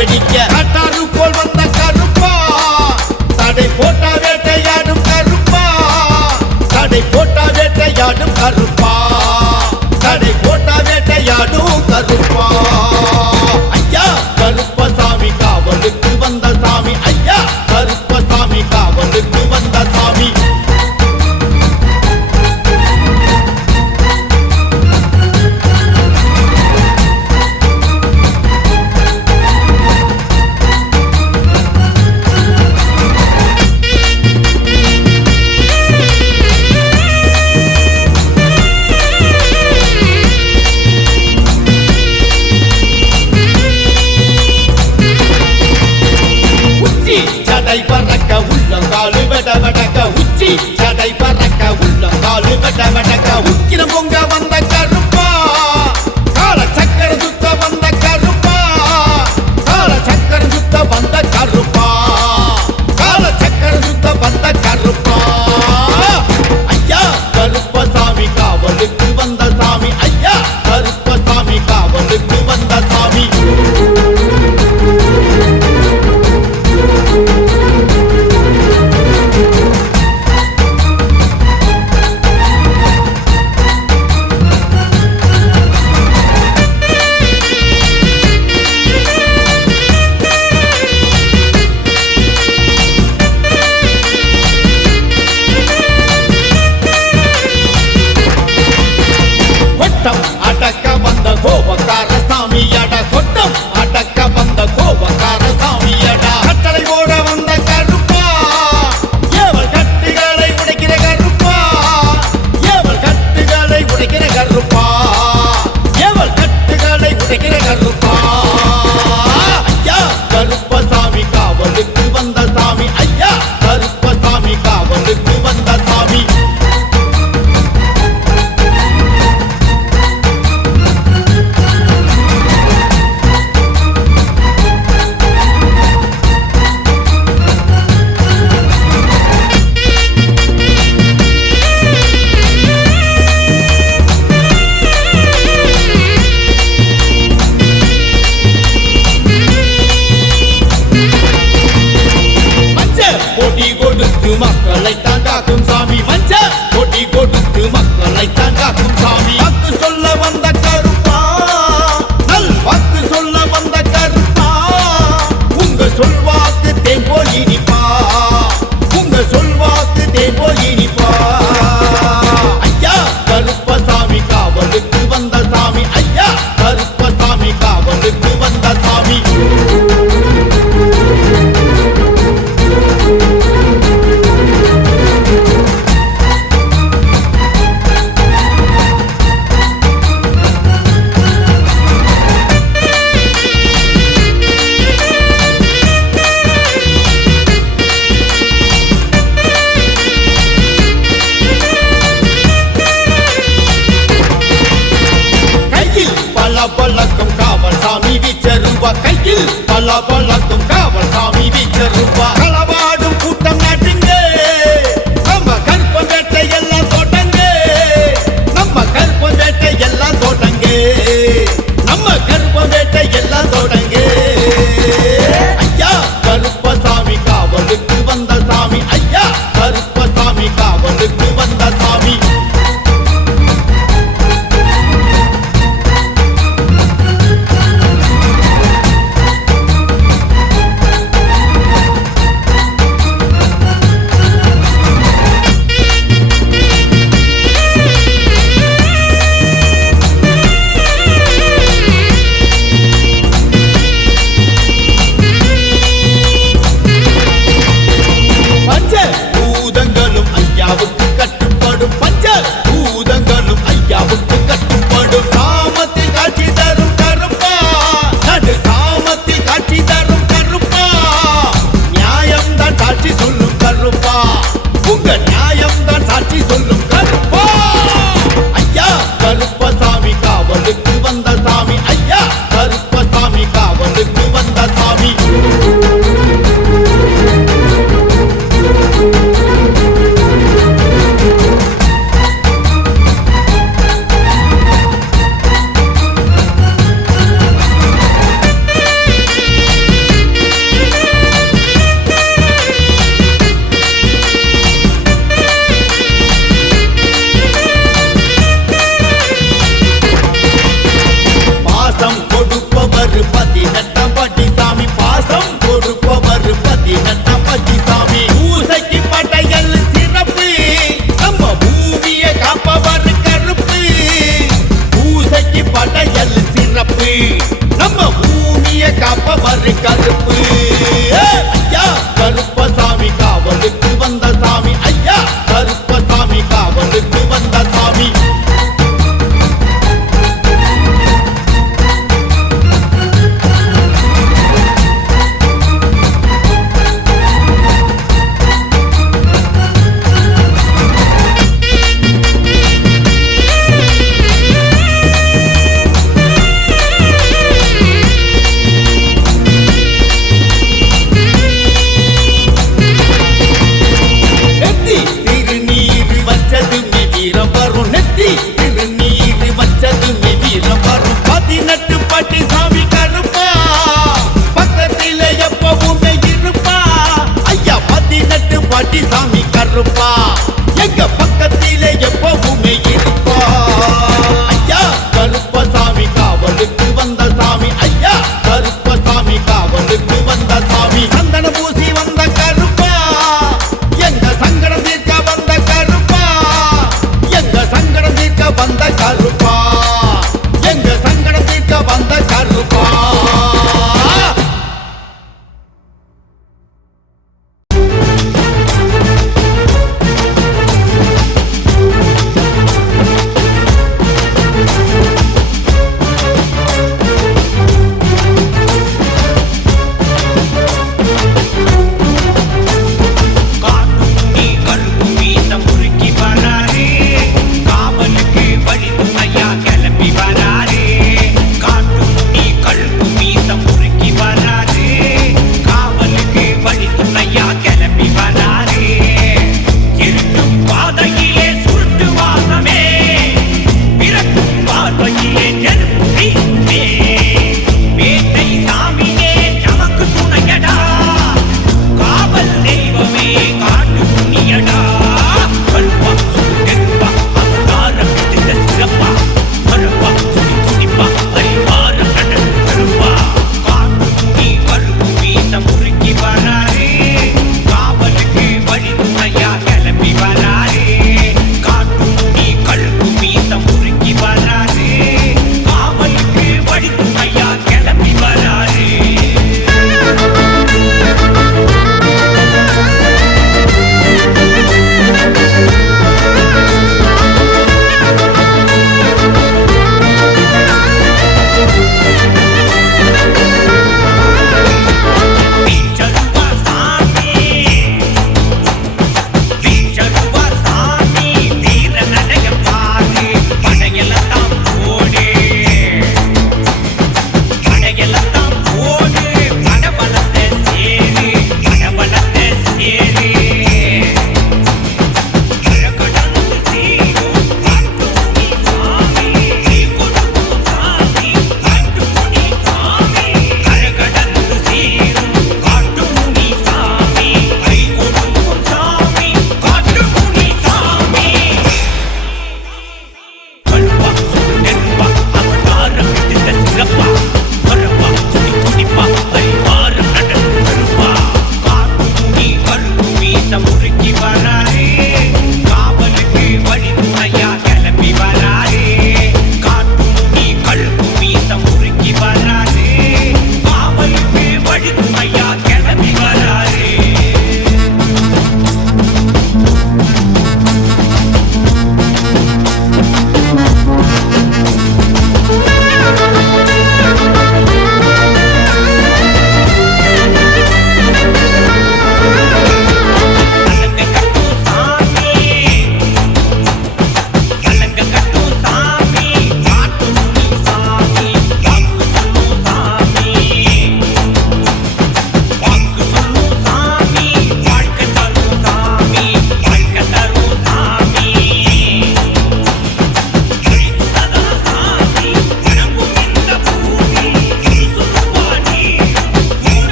வெடிக்க கட்டாரு போல் வந்த கருப்பா தடை போட்டா வேட்டையாடும் கருப்பா தடை போட்டா வேட்டையாடும் கருப்பா தடை போட்டா வேட்டையாடும் கருப்பா ஐயா கருப்பசாமி காவலுக்கு வந்த சாமி ஐயா கருப்பசாமி காவலுக்கு வந்த சாமி சடை பறக்க உள்ளங்காலு வெட வெடக்க உச்சி சடை பறக்க உள்ளங்காலு வெட வெடக்க உக்கிர பொங்க வந்த கருப்பா கால சக்கர சுத்த வந்த கருப்பா கால சக்கர சுத்த வந்த கருப்பா கால சக்கர சுத்த வந்த கருப்பா ஐயா கருப்பசாமி காவலுக்கு வந்த சாமி ஐயா கருப்பசாமி காவலுக்கு வந்த சாமி கொட்டம் அடக்க வந்த கோபக்கார சாமியட கொட்டம் அடக்க வந்த கோபக்கார சாமியட கட்டளை ஓட வந்த கருப்பா ஏவல் கட்டுகளை உடைக்கிற கருப்பா ஏவல் கட்டுகளை உடைக்கிற கருப்பா ஏவல் கட்டுகளை உடைக்கிற கருப்பா ஐயா கருப்பசாமி காவலுக்கு வந்த சாமி ஐயா கருப்பசாமி காவலுக்கு வந்த சாமி கொடி கொடுத்து மக்களை தாண்டாக்கும் சாமி மஞ்ச கொடி கொடுத்து மக்களை தாண்டாக்கும் சாமி வாக்கு சொல்ல வந்த கருப்பா நல் வாக்கு சொல்ல வந்த கருப்பா உங்க சொல்வாக்கு தேன் போல் இனிப்பா உங்க சொல்வாக்கு தேன் போல் இனிப்பா ஐயா கருப்பசாமி காவலுக்கு வந்த சாமி ஐயா கருப்பசாமி காவலுக்கு வந்த சாமி பலக்கும் காவல் சாமி வீச்சருவா கையில் பலக்கும் காவல் சாமி வீச்சருவா களவாடும் கூட்டம் நாட்டுங்க நம்ம கருப்ப வேட்டை எல்லாம் தோட்டங்க நம்ம கருப்ப வேட்டை எல்லாம் தோட்டங்க நம்ம கருப்ப வேட்டை எல்லாம் தோட்டங்க ஐயா கருப்பசாமி காவலுக்கு வந்த சாமி ஐயா கருப்பசாமி காவலுக்கு வந்த சாமி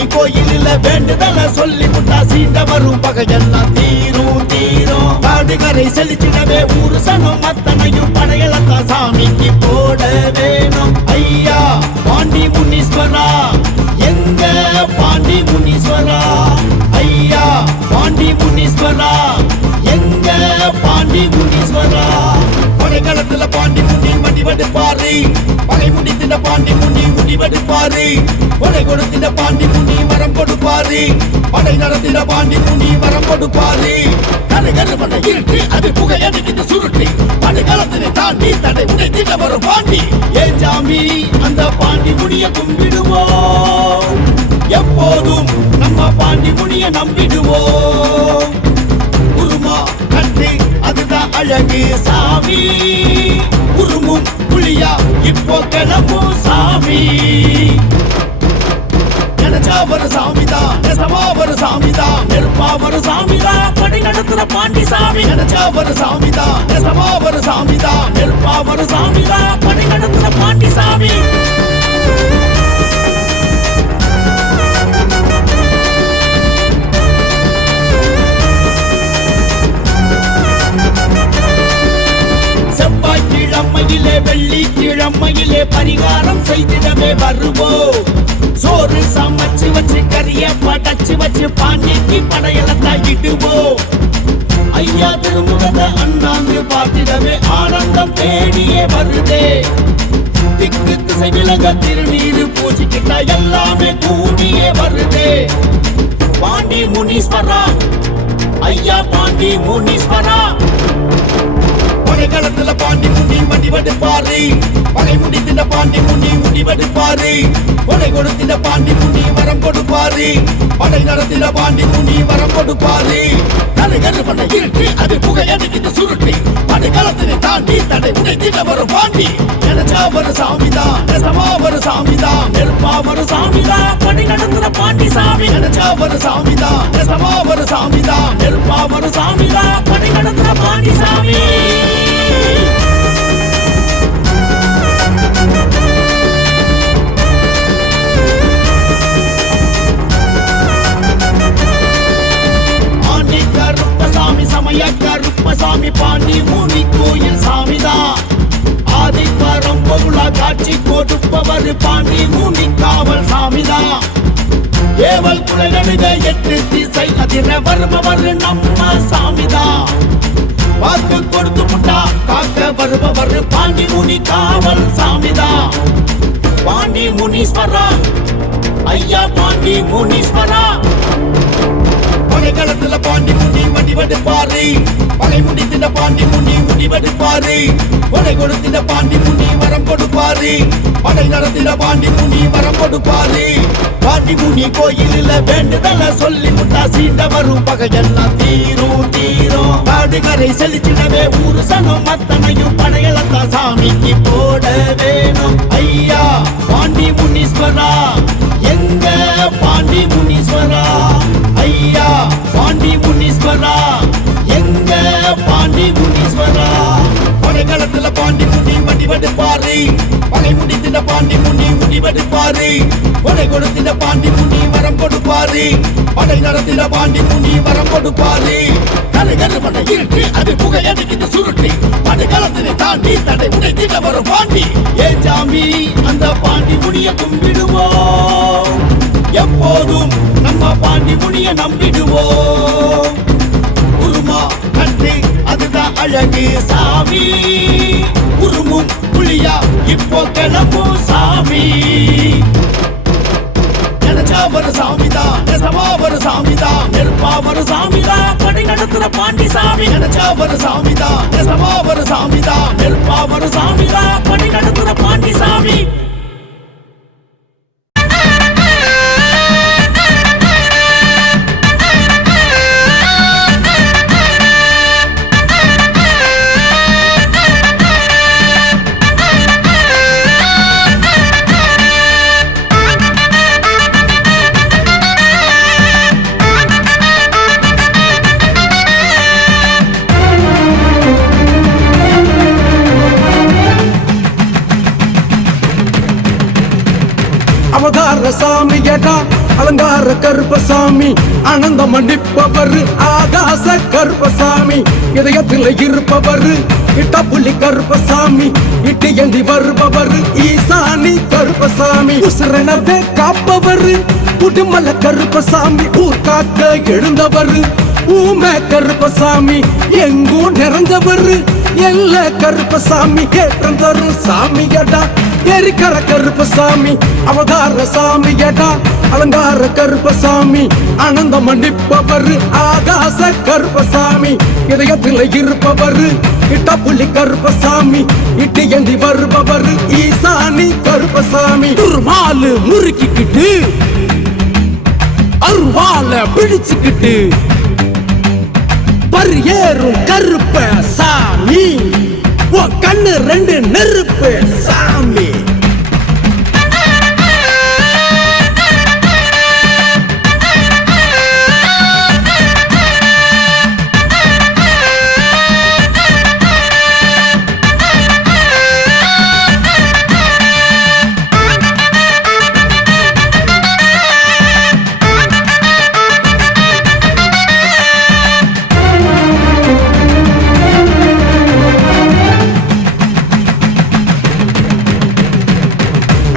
முனி கோயிலில வேண்டுதல சொல்லி முட்டா சீண்ட வரும் பகையெல்லாம் தீரும் தீரும். காடுகரை செழிச்சிடவே ஊரு சனம் அத்தனையும் படையலத்தான் சாமிக்கு போட வேணும். ஐயா பாண்டி முனீஸ்வரா, எங்க பாண்டி முனீஸ்வரா, ஐயா பாண்டி முனீஸ்வரா, எங்க பாண்டி முனீஸ்வரா. படைகளத்துல பாண்டி முனி வடிவெடுப்பாரு, பகை முடித்திட பாண்டி முனி முடிவெடுப்பாரு. கொடை கொடுத்திட பாண்டி முனி வரம் கொடுப்பாரு, படை நடத்திட பாண்டி முனி வரம் கொடுப்பாரு. கருகருவனை இருட்டு அது புகையடிக்கிட்டு சுருட்டி படைகளத்தினை தாண்டி தடை உடைத்திட வரும் பாண்டி. ஏன் சாமி அந்த பாண்டி முனிய கும்பிடுவோம், எப்போதும் நம்ம பாண்டி முனிய நம்பிடுவோம். உருமா கட்டு அதுதான் அழகு சாமி, உருமும் புலியா இப்போ கிளம்பும் சாமி. நினைச்சா ஒரு சாமிதான், நெசமா ஒரு சாமிதான், நெருப்பா ஒரு சாமிதான், படை நடத்துற பாண்டி சாமி. நினைச்சா ஒரு சாமிதான், நெசமா ஒரு சாமிதான், நெருப்பா ஒரு சாமிதான், படை நடத்துற பாண்டி சாமி. செவ்வாய் கிழமையிலே வெள்ளி கிழமையிலே பரிகாரம் செய்திடவே வருவோம். சோறு சமைச்சு வச்சு கறிய படைச்சு வச்சு பாண்டிக்கு படையலத்தான் இடுவோம். ஐயா திருமுகத்தை அண்ணாந்து பார்த்திடவே ஆனந்தம் தேடியே வருதே. திக்கு திசை விலக திருநீரு பூசிக்கிட்ட எல்லாமே கூடியே வருதே. பாண்டி முனீஸ்வரா, ஐயா பாண்டி முனீஸ்வரா. படைகளத்துல பாண்டி முனி வடிவெடுப்பாரு, பகை முடித்திட பாண்டி முனி முடிவெடுப்பாரு. கொடை கொடுத்திட பாண்டி முனி வரம் கொடுப்பாரு, படை நடத்திட பாண்டி முனி வரம் கொடுப்பாரு. கருகருவனை இருட்டு அது புகையடிக்கிட்டு சுருட்டி படைகளத்தினை தாண்டி தடை உடைத்திட வரும் பாண்டி. நினைச்சா ஒரு சாமிதான், நெசமா ஒரு சாமிதான், நெருப்பா ஒரு சாமிதான், படை நடத்துற பாண்டி சாமி. நினைச்சா ஒரு சாமிதான், நெசமா ஒரு சாமிதான், நெருப்பா ஒரு சாமிதான், படை நடத்துற பாண்டி சாமி. ஆண்டி கருப்பசாமி சமய கருப்பசாமி பாண்டி முனி கோயில் சாமிதான். ஆதி பரம்பொருளா காட்சி கொடுப்பவர் பாண்டி முனி காவல் சாமிதான். ஏவல் குலை நடுக எட்டு திசை அதிர வருபவர் நம்ம சாமிதான். வாக்கு கொடுத்து முட்டா காக்க வருபவர் பாண்டி முனி காவல் சாமிதான். பாண்டி முனீஸ்வரா, ஐயா பாண்டி முனீஸ்வரா. படைகளத்துல பாண்டி முனி வடிவெடுப்பாரு, பகை முடித்திட பாண்டி முனி முடிவெடுப்பாரு. கொடை கொடுத்திட பாண்டி முனி வரம் கொடுப்பாரு, படை நடத்திட பாண்டி முனி வரம் கொடுப்பாரு. பாண்டி முனி கோயிலில வேண்டுதல சொல்லி முட்டா சீண்ட வரும் பகையெல்லாம் தீரும் தீரும். காடுகரை செழிச்சிடவே ஊரு சனம் அத்தனையும் படையலத்தான் சாமிக்கு போட வேணும். ஐயா பாண்டி முனீஸ்வரா, எங்க பாண்டி முனீஸ்வரா, ஐயா பாண்டி முனீஸ்வரா, எங்க பாண்டி முனீஸ்வரா. படைகளத்துல பாண்டி முனி வடிவெடுப்பாரு, பகை முடித்திட பாண்டி முனி முடிவெடுப்பாரு. கொடை கொடுத்திட பாண்டி முனி வரம் கொடுப்பாரு, படை நடத்திட பாண்டி முனி வரம் கொடுப்பாரு. கருகருவனை இருட்டு அது புகையடிக்கிட்டு சுருட்டி படைகளத்தினை தாண்டி தடை உடைத்திட வரும் பாண்டி. ஏன் சாமி அந்த பாண்டி முனிய கும்பிடுவோம், எப்போதும் நம்ம பாண்டி முனிய நம்பிடுவோம். உருமா கட்டு அதுதான் அழகு சாமி, உருமும் புலியா இப்போ கிளம்பும் சாமி. நினைச்சா ஒரு சாமிதான், நெசமா ஒரு சாமிதான், நெருப்பா ஒரு சாமிதான், படை நடத்துற பாண்டி சாமி. நினைச்சா ஒரு சாமிதான், நெசமா ஒரு சாமிதான், நெருப்பா ஒரு சாமிதான், படை நடத்துற பாண்டி சாமி. கருப்பசாமி அனந்த மன்னிப்பவர் ஆகாச கருப்பசாமி இதயத்தில் இருப்பவர் இட்டப்புலி கருப்பசாமி இட்டு ஏந்தி வருபவர் ஈசானி கருப்பசாமி உசுரனவே காப்பவர் உடுமல கருப்பசாமி ஊர் காக்க எழுந்தவர் ஊமை கருப்பசாமி எங்கும் நிறைஞ்சவர் எல்ல கருப்பசாமி ஏற்றம் தரும் சாமியடா எரிக்கர கருப்பசாமி அவதார சாமியடா அலங்கார கருப்பசாமி அனந்த மன்னிப்பவர் ஆகாச கருப்பசாமி இதயத்தில் இருப்பவர் இட்டப்புலி கருப்பசாமி இட்டு ஏந்தி வருபவர் ஈசானி கருப்பசாமி துர்மாலு முறுக்கிக்கிட்டு அருவால பிடிச்சுக்கிட்டு பரியேறும் கருப்ப சாமி உன் கண்ணு ரெண்டு நெருப்பு சாமி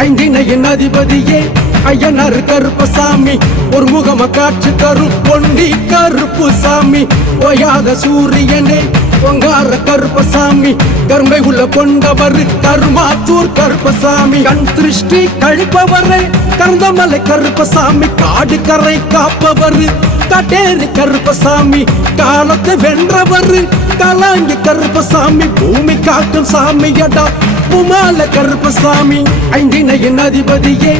ஐந்தினையின் அதிபதியே ஐயனார் கருப்பசாமி ஒரு முகம காட்சி தரும் பொண்டி கருப்பு சாமி ஓயாத சூரியனே பொங்கார கருப்பசாமி கரும்பை உள்ள கொண்டவர் கருமாத்தூர் கருப்பசாமி கண் திருஷ்டி கழிப்பவரை கருந்தமலை கருப்பசாமி காடு கரை காப்பவர் காட்டேரி கருப்பசாமி காலத்தை வென்றவர் கலாங்கி கருப்பசாமி பூமி காக்கும் சாமியடா உமால கருப்பசாமி ஐந்தினையின் அதிபதியே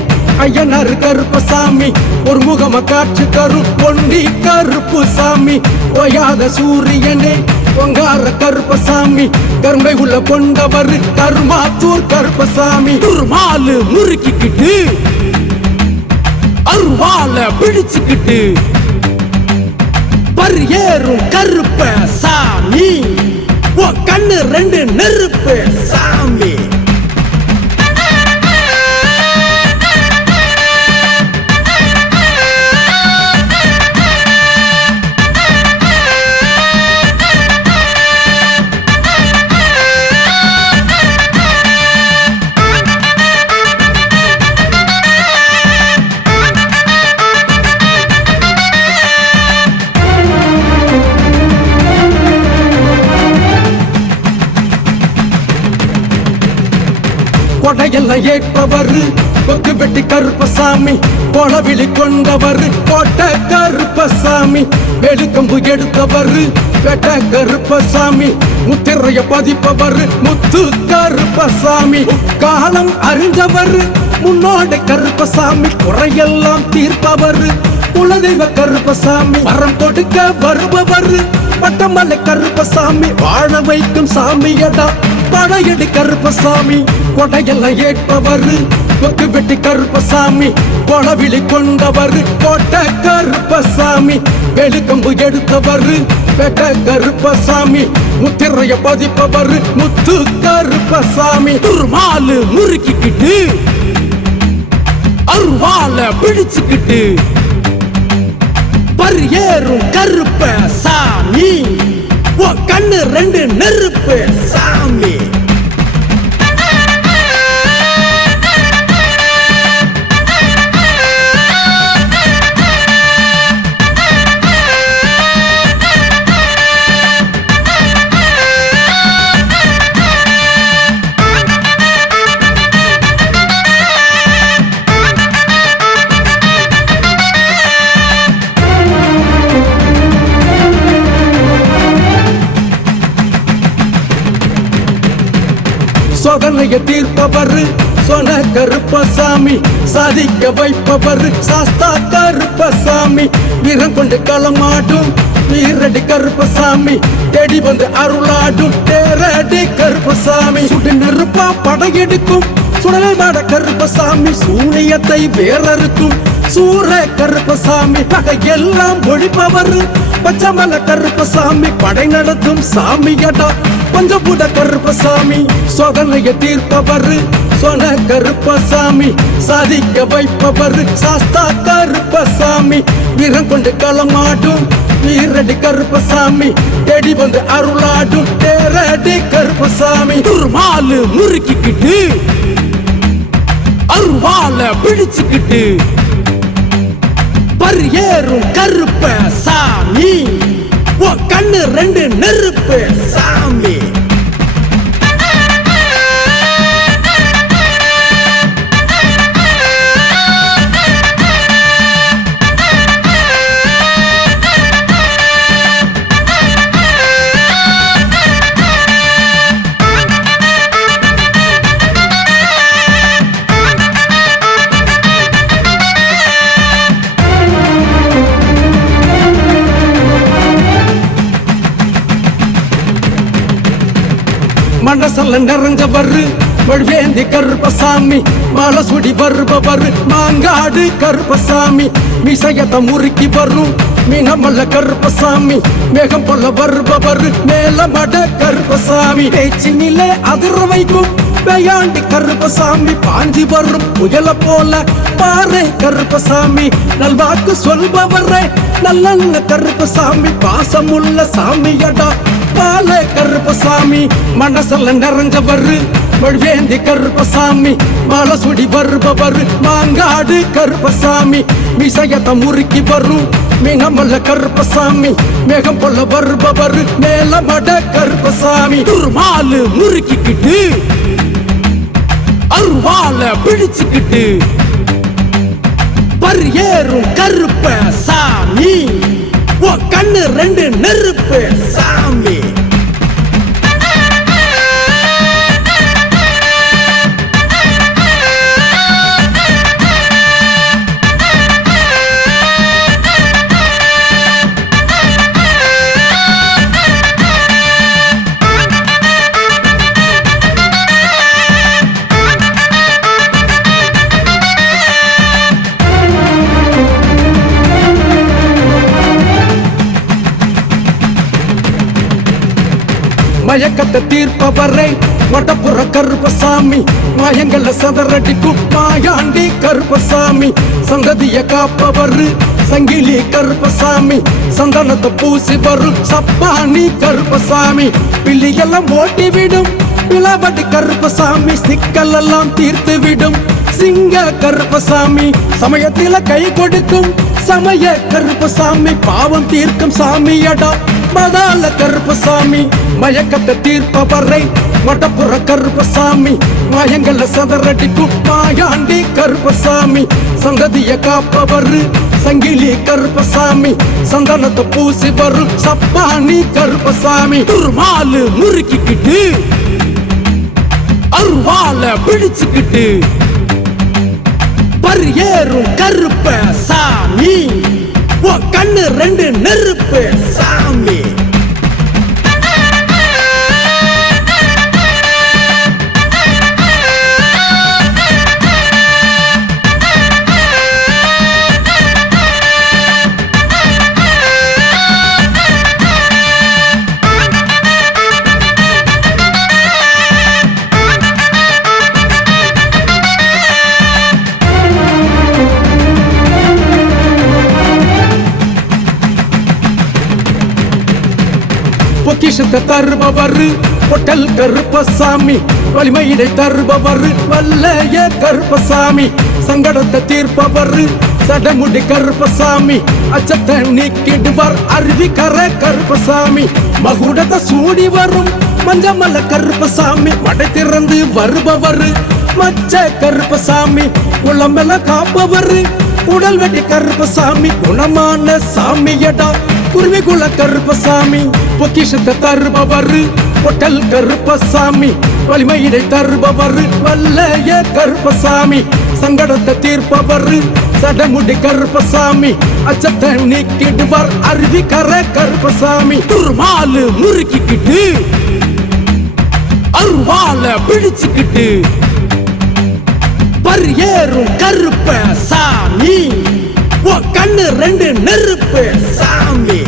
ஐயனார் கருப்பசாமி ஒரு முகம காட்சி தரும் பொண்டி கருப்பு சாமி ஓயாத சூரியனே பொங்கார கருப்பசாமி கரும்பை உள்ள கொண்டவர் கருமாத்தூர் கருப்பசாமி துர்மாலு முறுக்கிக்கிட்டு அருவால பிடிச்சுக்கிட்டு பரியேறும் கருப்ப சாமி உன் கண்ணு ரெண்டு நெருப்பு சாமி கொடையெல்லாம் ஏற்பவர் கொக்கு வெட்டி கருப்பசாமி கொளவிழி கொண்டவர் கோட்டை கருப்பசாமி வெளுக்கம்பு எடுத்தவர் வெட்ட கருப்பசாமி முத்திரைய பதிப்பவர் முத்து கருப்பசாமி காலம் அறிஞ்சவர் முன்னோட கருப்பசாமி குறையெல்லாம் தீர்ப்பவர் குலதெய்வ கருப்பசாமி வரம் கொடுக்க வருபவர் பட்டமலை கருப்பசாமி வாழ வைக்கும் சாமியடா படையடி கருப்பசாமி கொடையெல்லாம் ஏற்பவர் கொக்கு வெட்டி கருப்பசாமி கொளவிழி கொண்டவர் கோட்டை கருப்பசாமி வெளுக்கம்பு எடுத்தவர் வெட்ட கருப்பசாமி முத்திரைய பதிப்பவர் முத்து கருப்பசாமி துர்மாலு முறுக்கிக்கிட்டு அருவால பிடிச்சுக்கிட்டு பரியேறும் கருப்ப சாமி உன் கண்ணு ரெண்டு நெருப்பு சாமி சோதனையை தீர்ப்பவர் சொன கருப்பசாமி சாதிக்க வைப்பவர் சாஸ்தா கருப்பசாமி வீரம் கொண்டு களமாடும் வீரடி கருப்பசாமி தேடி வந்து அருளாடும் தேரடி கருப்பசாமி சுடு நெருப்பா படையெடுக்கும் சுடலை மாட கருப்பசாமி சூனியத்தை வேறறுக்கும் சூர கருப்பசாமி பகையெல்லாம் ஒழிப்பவர் பச்சமல கருப்பசாமி படை நடத்தும் சாமியடா பஞ்சபூத கருப்பசாமி சோதனையை தீர்ப்பவர் சொன கருப்பசாமி சாதிக்க வைப்பவர் சாஸ்தா கருப்பசாமி வீரம் கொண்டு களமாடும் வீரடி கருப்பசாமி தேடி வந்து அருளாடும் தேரடி கருப்பசாமி துர்மாலு முறுக்கிக்கிட்டு அருவால பிடிச்சுக்கிட்டு பரியேறும் கருப்ப சாமி கண்ணு ரெண்டு நெருப்பு சாமி மனசல்ல நிறைஞ்சவர் வழுவேந்தி கருப்பசாமி மலசுடி வருபவர் மாங்காடு கருப்பசாமி மிசையத்த முறுக்கி வரும் மீனமல்ல கருப்பசாமி மேகம் போல வருபவர் மேலமட கருப்பசாமி பேச்சினிலே அதிர வைக்கும் பேயாண்டி கருப்பசாமி பாஞ்சி வரும் புயல போல பாறை கருப்பசாமி நல்வாக்கு சொல்பவரே நல்ல கருப்பசாமி பாசமுள்ள சாமியடா பால கருப்பசாமி மனசல்ல நிறைஞ்சவர் வழுவேந்தி கருப்பசாமி மலசுடி வருபவர் மாங்காடு கருப்பசாமி மிசையத்த முறுக்கி வரும் மீனமல்ல கருப்பசாமி மேகம் போல வருபவர் மேலமட கருப்பசாமி துர்மாலு முறுக்கிக்கிட்டு அருவால பிடிச்சுக்கிட்டு பரியேறும் கருப்ப சாமி கண்ணு ரெண்டு நெருப்பு சாமி மயக்கத்தை தீர்ப்பவரை வடப்புற கருப்பசாமி மாயங்கள சதறடிக்கும் மாயாண்டி கருப்பசாமி சங்கதிய காப்பவர் சங்கிலி கருப்பசாமி சந்தனத்தை பூசி வரும் சப்பானி கருப்பசாமி பிள்ளையெல்லாம் ஓட்டிவிடும் பிளவடி கருப்பசாமி சிக்கல் எல்லாம் தீர்த்து விடும் சிங்க கருப்பசாமி சமயத்தில கை கொடுக்கும் சமய கருப்பசாமி பாவம் தீர்க்கும் சாமியடா மதால கருப்பசாமி மயக்கத்தை தீர்ப்பவரை வடப்புற கருப்பசாமி மாயங்கள சதறடிக்கும் மாயாண்டி கருப்பசாமி சங்கதிய காப்பவர் சங்கிலி கருப்பசாமி சந்தனத்தை பூசி வரும் சப்பானி கருப்பசாமி துர்மாலு முறுக்கிக்கிட்டு அருவால பிடிச்சுக்கிட்டு பரியேறும் கருப்ப சாமி கண்ணு ரெண்டு நெருப்பு சாமி பொக்கிஷத்தை தருபவர் பொட்டல் கருப்பசாமி வலிமையினை தருபவர் வல்லைய கருப்பசாமி சங்கடத்தை தீர்ப்பவர் சடமுடி கருப்பசாமி அச்சத்தை நீக்கிடுவார் அருவிக்கர கருப்பசாமி மகுடத்தை சூடி வரும் மஞ்சமல்ல கருப்பசாமி மடை திறந்து வருபவர் மச்ச கருப்பசாமி குளமெல காப்பவர் உடல் வெட்டி கருப்பசாமி குணமான சாமியடா குருவிகுல கருப்பசாமி பொக்கிஷத்தை தருபவர் பொட்டல் கருப்பசாமி வலிமையினை தருபவர் வல்லைய கருப்பசாமி சங்கடத்தை தீர்ப்பவர் சடமுடி கருப்பசாமி அச்சத்தை நீக்கிடுவார் அருவிக்கர கருப்பசாமி துர்மாலு முறுக்கிக்கிட்டு அருவால பிடிச்சுக்கிட்டு பரியேறும் கருப்ப சாமி கண்ணு ரெண்டு நெருப்பு சாமி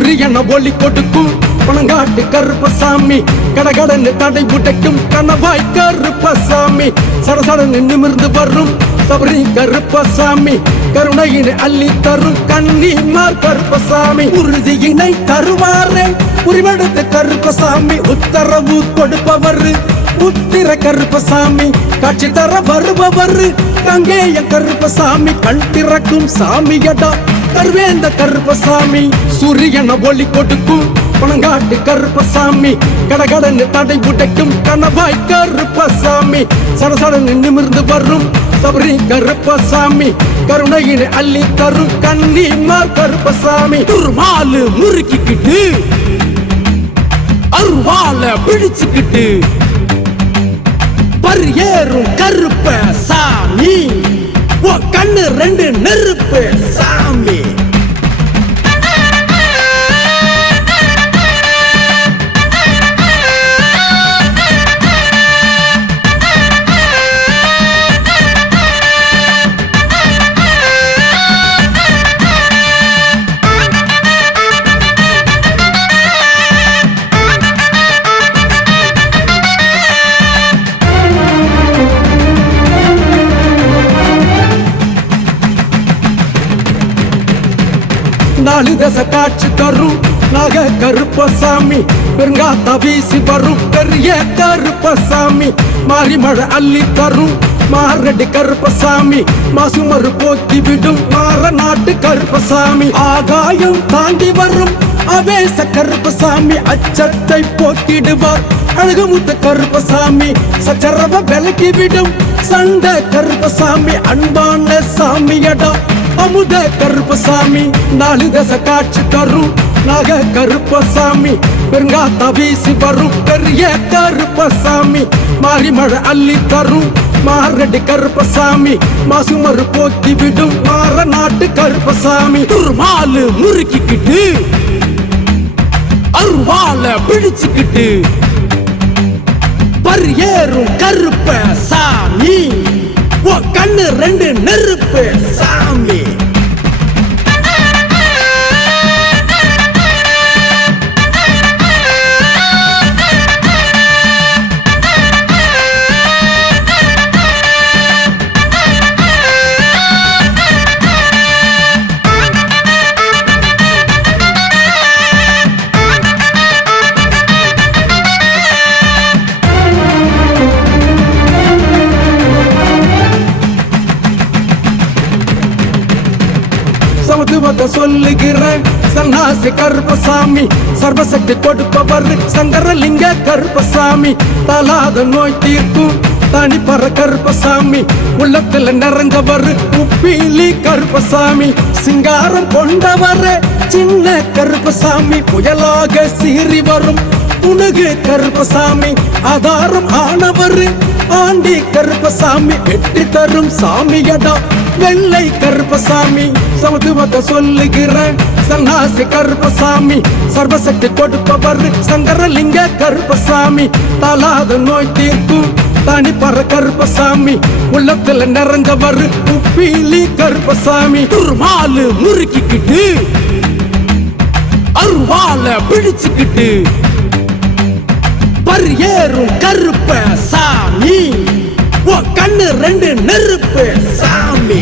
சூரியன ஒளி கொடுக்கும் பணங்காட்டு கருப்பசாமி கடகடன்னு தடை உடைக்கும் கணவாய் கருப்பசாமி சடசடன்னு நிமிர்ந்து வரும் சபரி கருப்பசாமி கருணையினை அள்ளி தரும் கண்ணீமார் கருப்பசாமி உறுதியினை தருவாரே உரிமெடுத்த கருப்பசாமி உத்தரவு கொடுப்பவர் உத்திர கருப்பசாமி காட்சி தர வருபவர் கங்கேய கருப்பசாமி கண் திறக்கும் சாமியடா கருவேந்த கருப்பசாமி சூரியன ஒளி கொடுக்கும் பணங்காட்டு கருப்பசாமி கடகடன்னு தடை உடைக்கும் கணவாய் கருப்பசாமி சடசடன்னு நிமிர்ந்து வரும் சபரி கருப்பசாமி கருணையினை அள்ளி தரும் கண்ணீமார் கருப்பசாமி துர்மாலு முறுக்கிக்கிட்டு அருவால பிடிச்சுக்கிட்டு பரியேறும் கருப்ப சாமி கண்ணு ரெண்டு நெருப்பு சாமி நாலு தசை காட்சி தரும் நாக கருப்பசாமி பெருங்காத்தா வீசி வரும் பெரிய கருப்பசாமி மாறி மழை அள்ளி தரும் மாரடி கருப்பசாமி மாசுமறு போக்கி விடும் மாற நாட்டு கருப்பசாமி ஆகாயம் தாண்டி வரும் அவேச கருப்பசாமி அச்சத்தை போக்கிடுவார் அழகுமுத்த கருப்பசாமி சச்சரவ விலக்கி விடும் சண்டை கருப்பசாமி அன்பான சாமியடா அமுத கருப்பசாமி நாலு தசை காட்சி தரும் நாக கருப்பசாமி பெருங்காத்தா வீசி வரும் பெரிய கருப்பசாமி மாறி மழை அள்ளி தரும் மாரடி கருப்பசாமி மாசுமறு போக்கி விடும் மாற நாட்டு கருப்பசாமி துர்மாலு முறுக்கிக்கிட்டு அருவால பிடிச்சுக்கிட்டு பரியேறும் கருப்ப சாமி கண்ணு ரெண்டு நெருப்பு சாமி சமத்துவத்தை சொல்லுகிறேன் சன்னாசி கருப்பசாமி சர்வசக்தி கொடுப்பவர் சங்கரலிங்க கருப்பசாமி தலாத நோய் தீர்க்கும் தனிப்பற கருப்பசாமி உள்ளத்துல நிறைஞ்சவர் உப்பீலி கருப்பசாமி சிங்காரம் கொண்டவர் சின்ன கருப்பசாமி புயலாக சீறி வரும் புனுகு கருப்பசாமி ஆதாரம் ஆனவர் ஆண்டி கருப்பசாமி வெற்றி தரும் சாமியடா வெள்ளை கருப்பசாமி சமத்துவத்தை சொல்லுகிறேன் சன்னாசி கருப்பசாமி சர்வசக்தி கொடுப்பவர் சங்கரலிங்க கருப்பசாமி தலாத நோய் தீர்க்கும் தனிப்பற கருப்பசாமி உள்ளத்துல நிறைஞ்சவர் உப்பீலி கருப்பசாமி துர்மாலு முறுக்கிக்கிட்டு அருவால பிடிச்சுக்கிட்டு பரியேறும் கருப்ப சாமி கண்ணு ரெண்டு நெருப்பு சாமி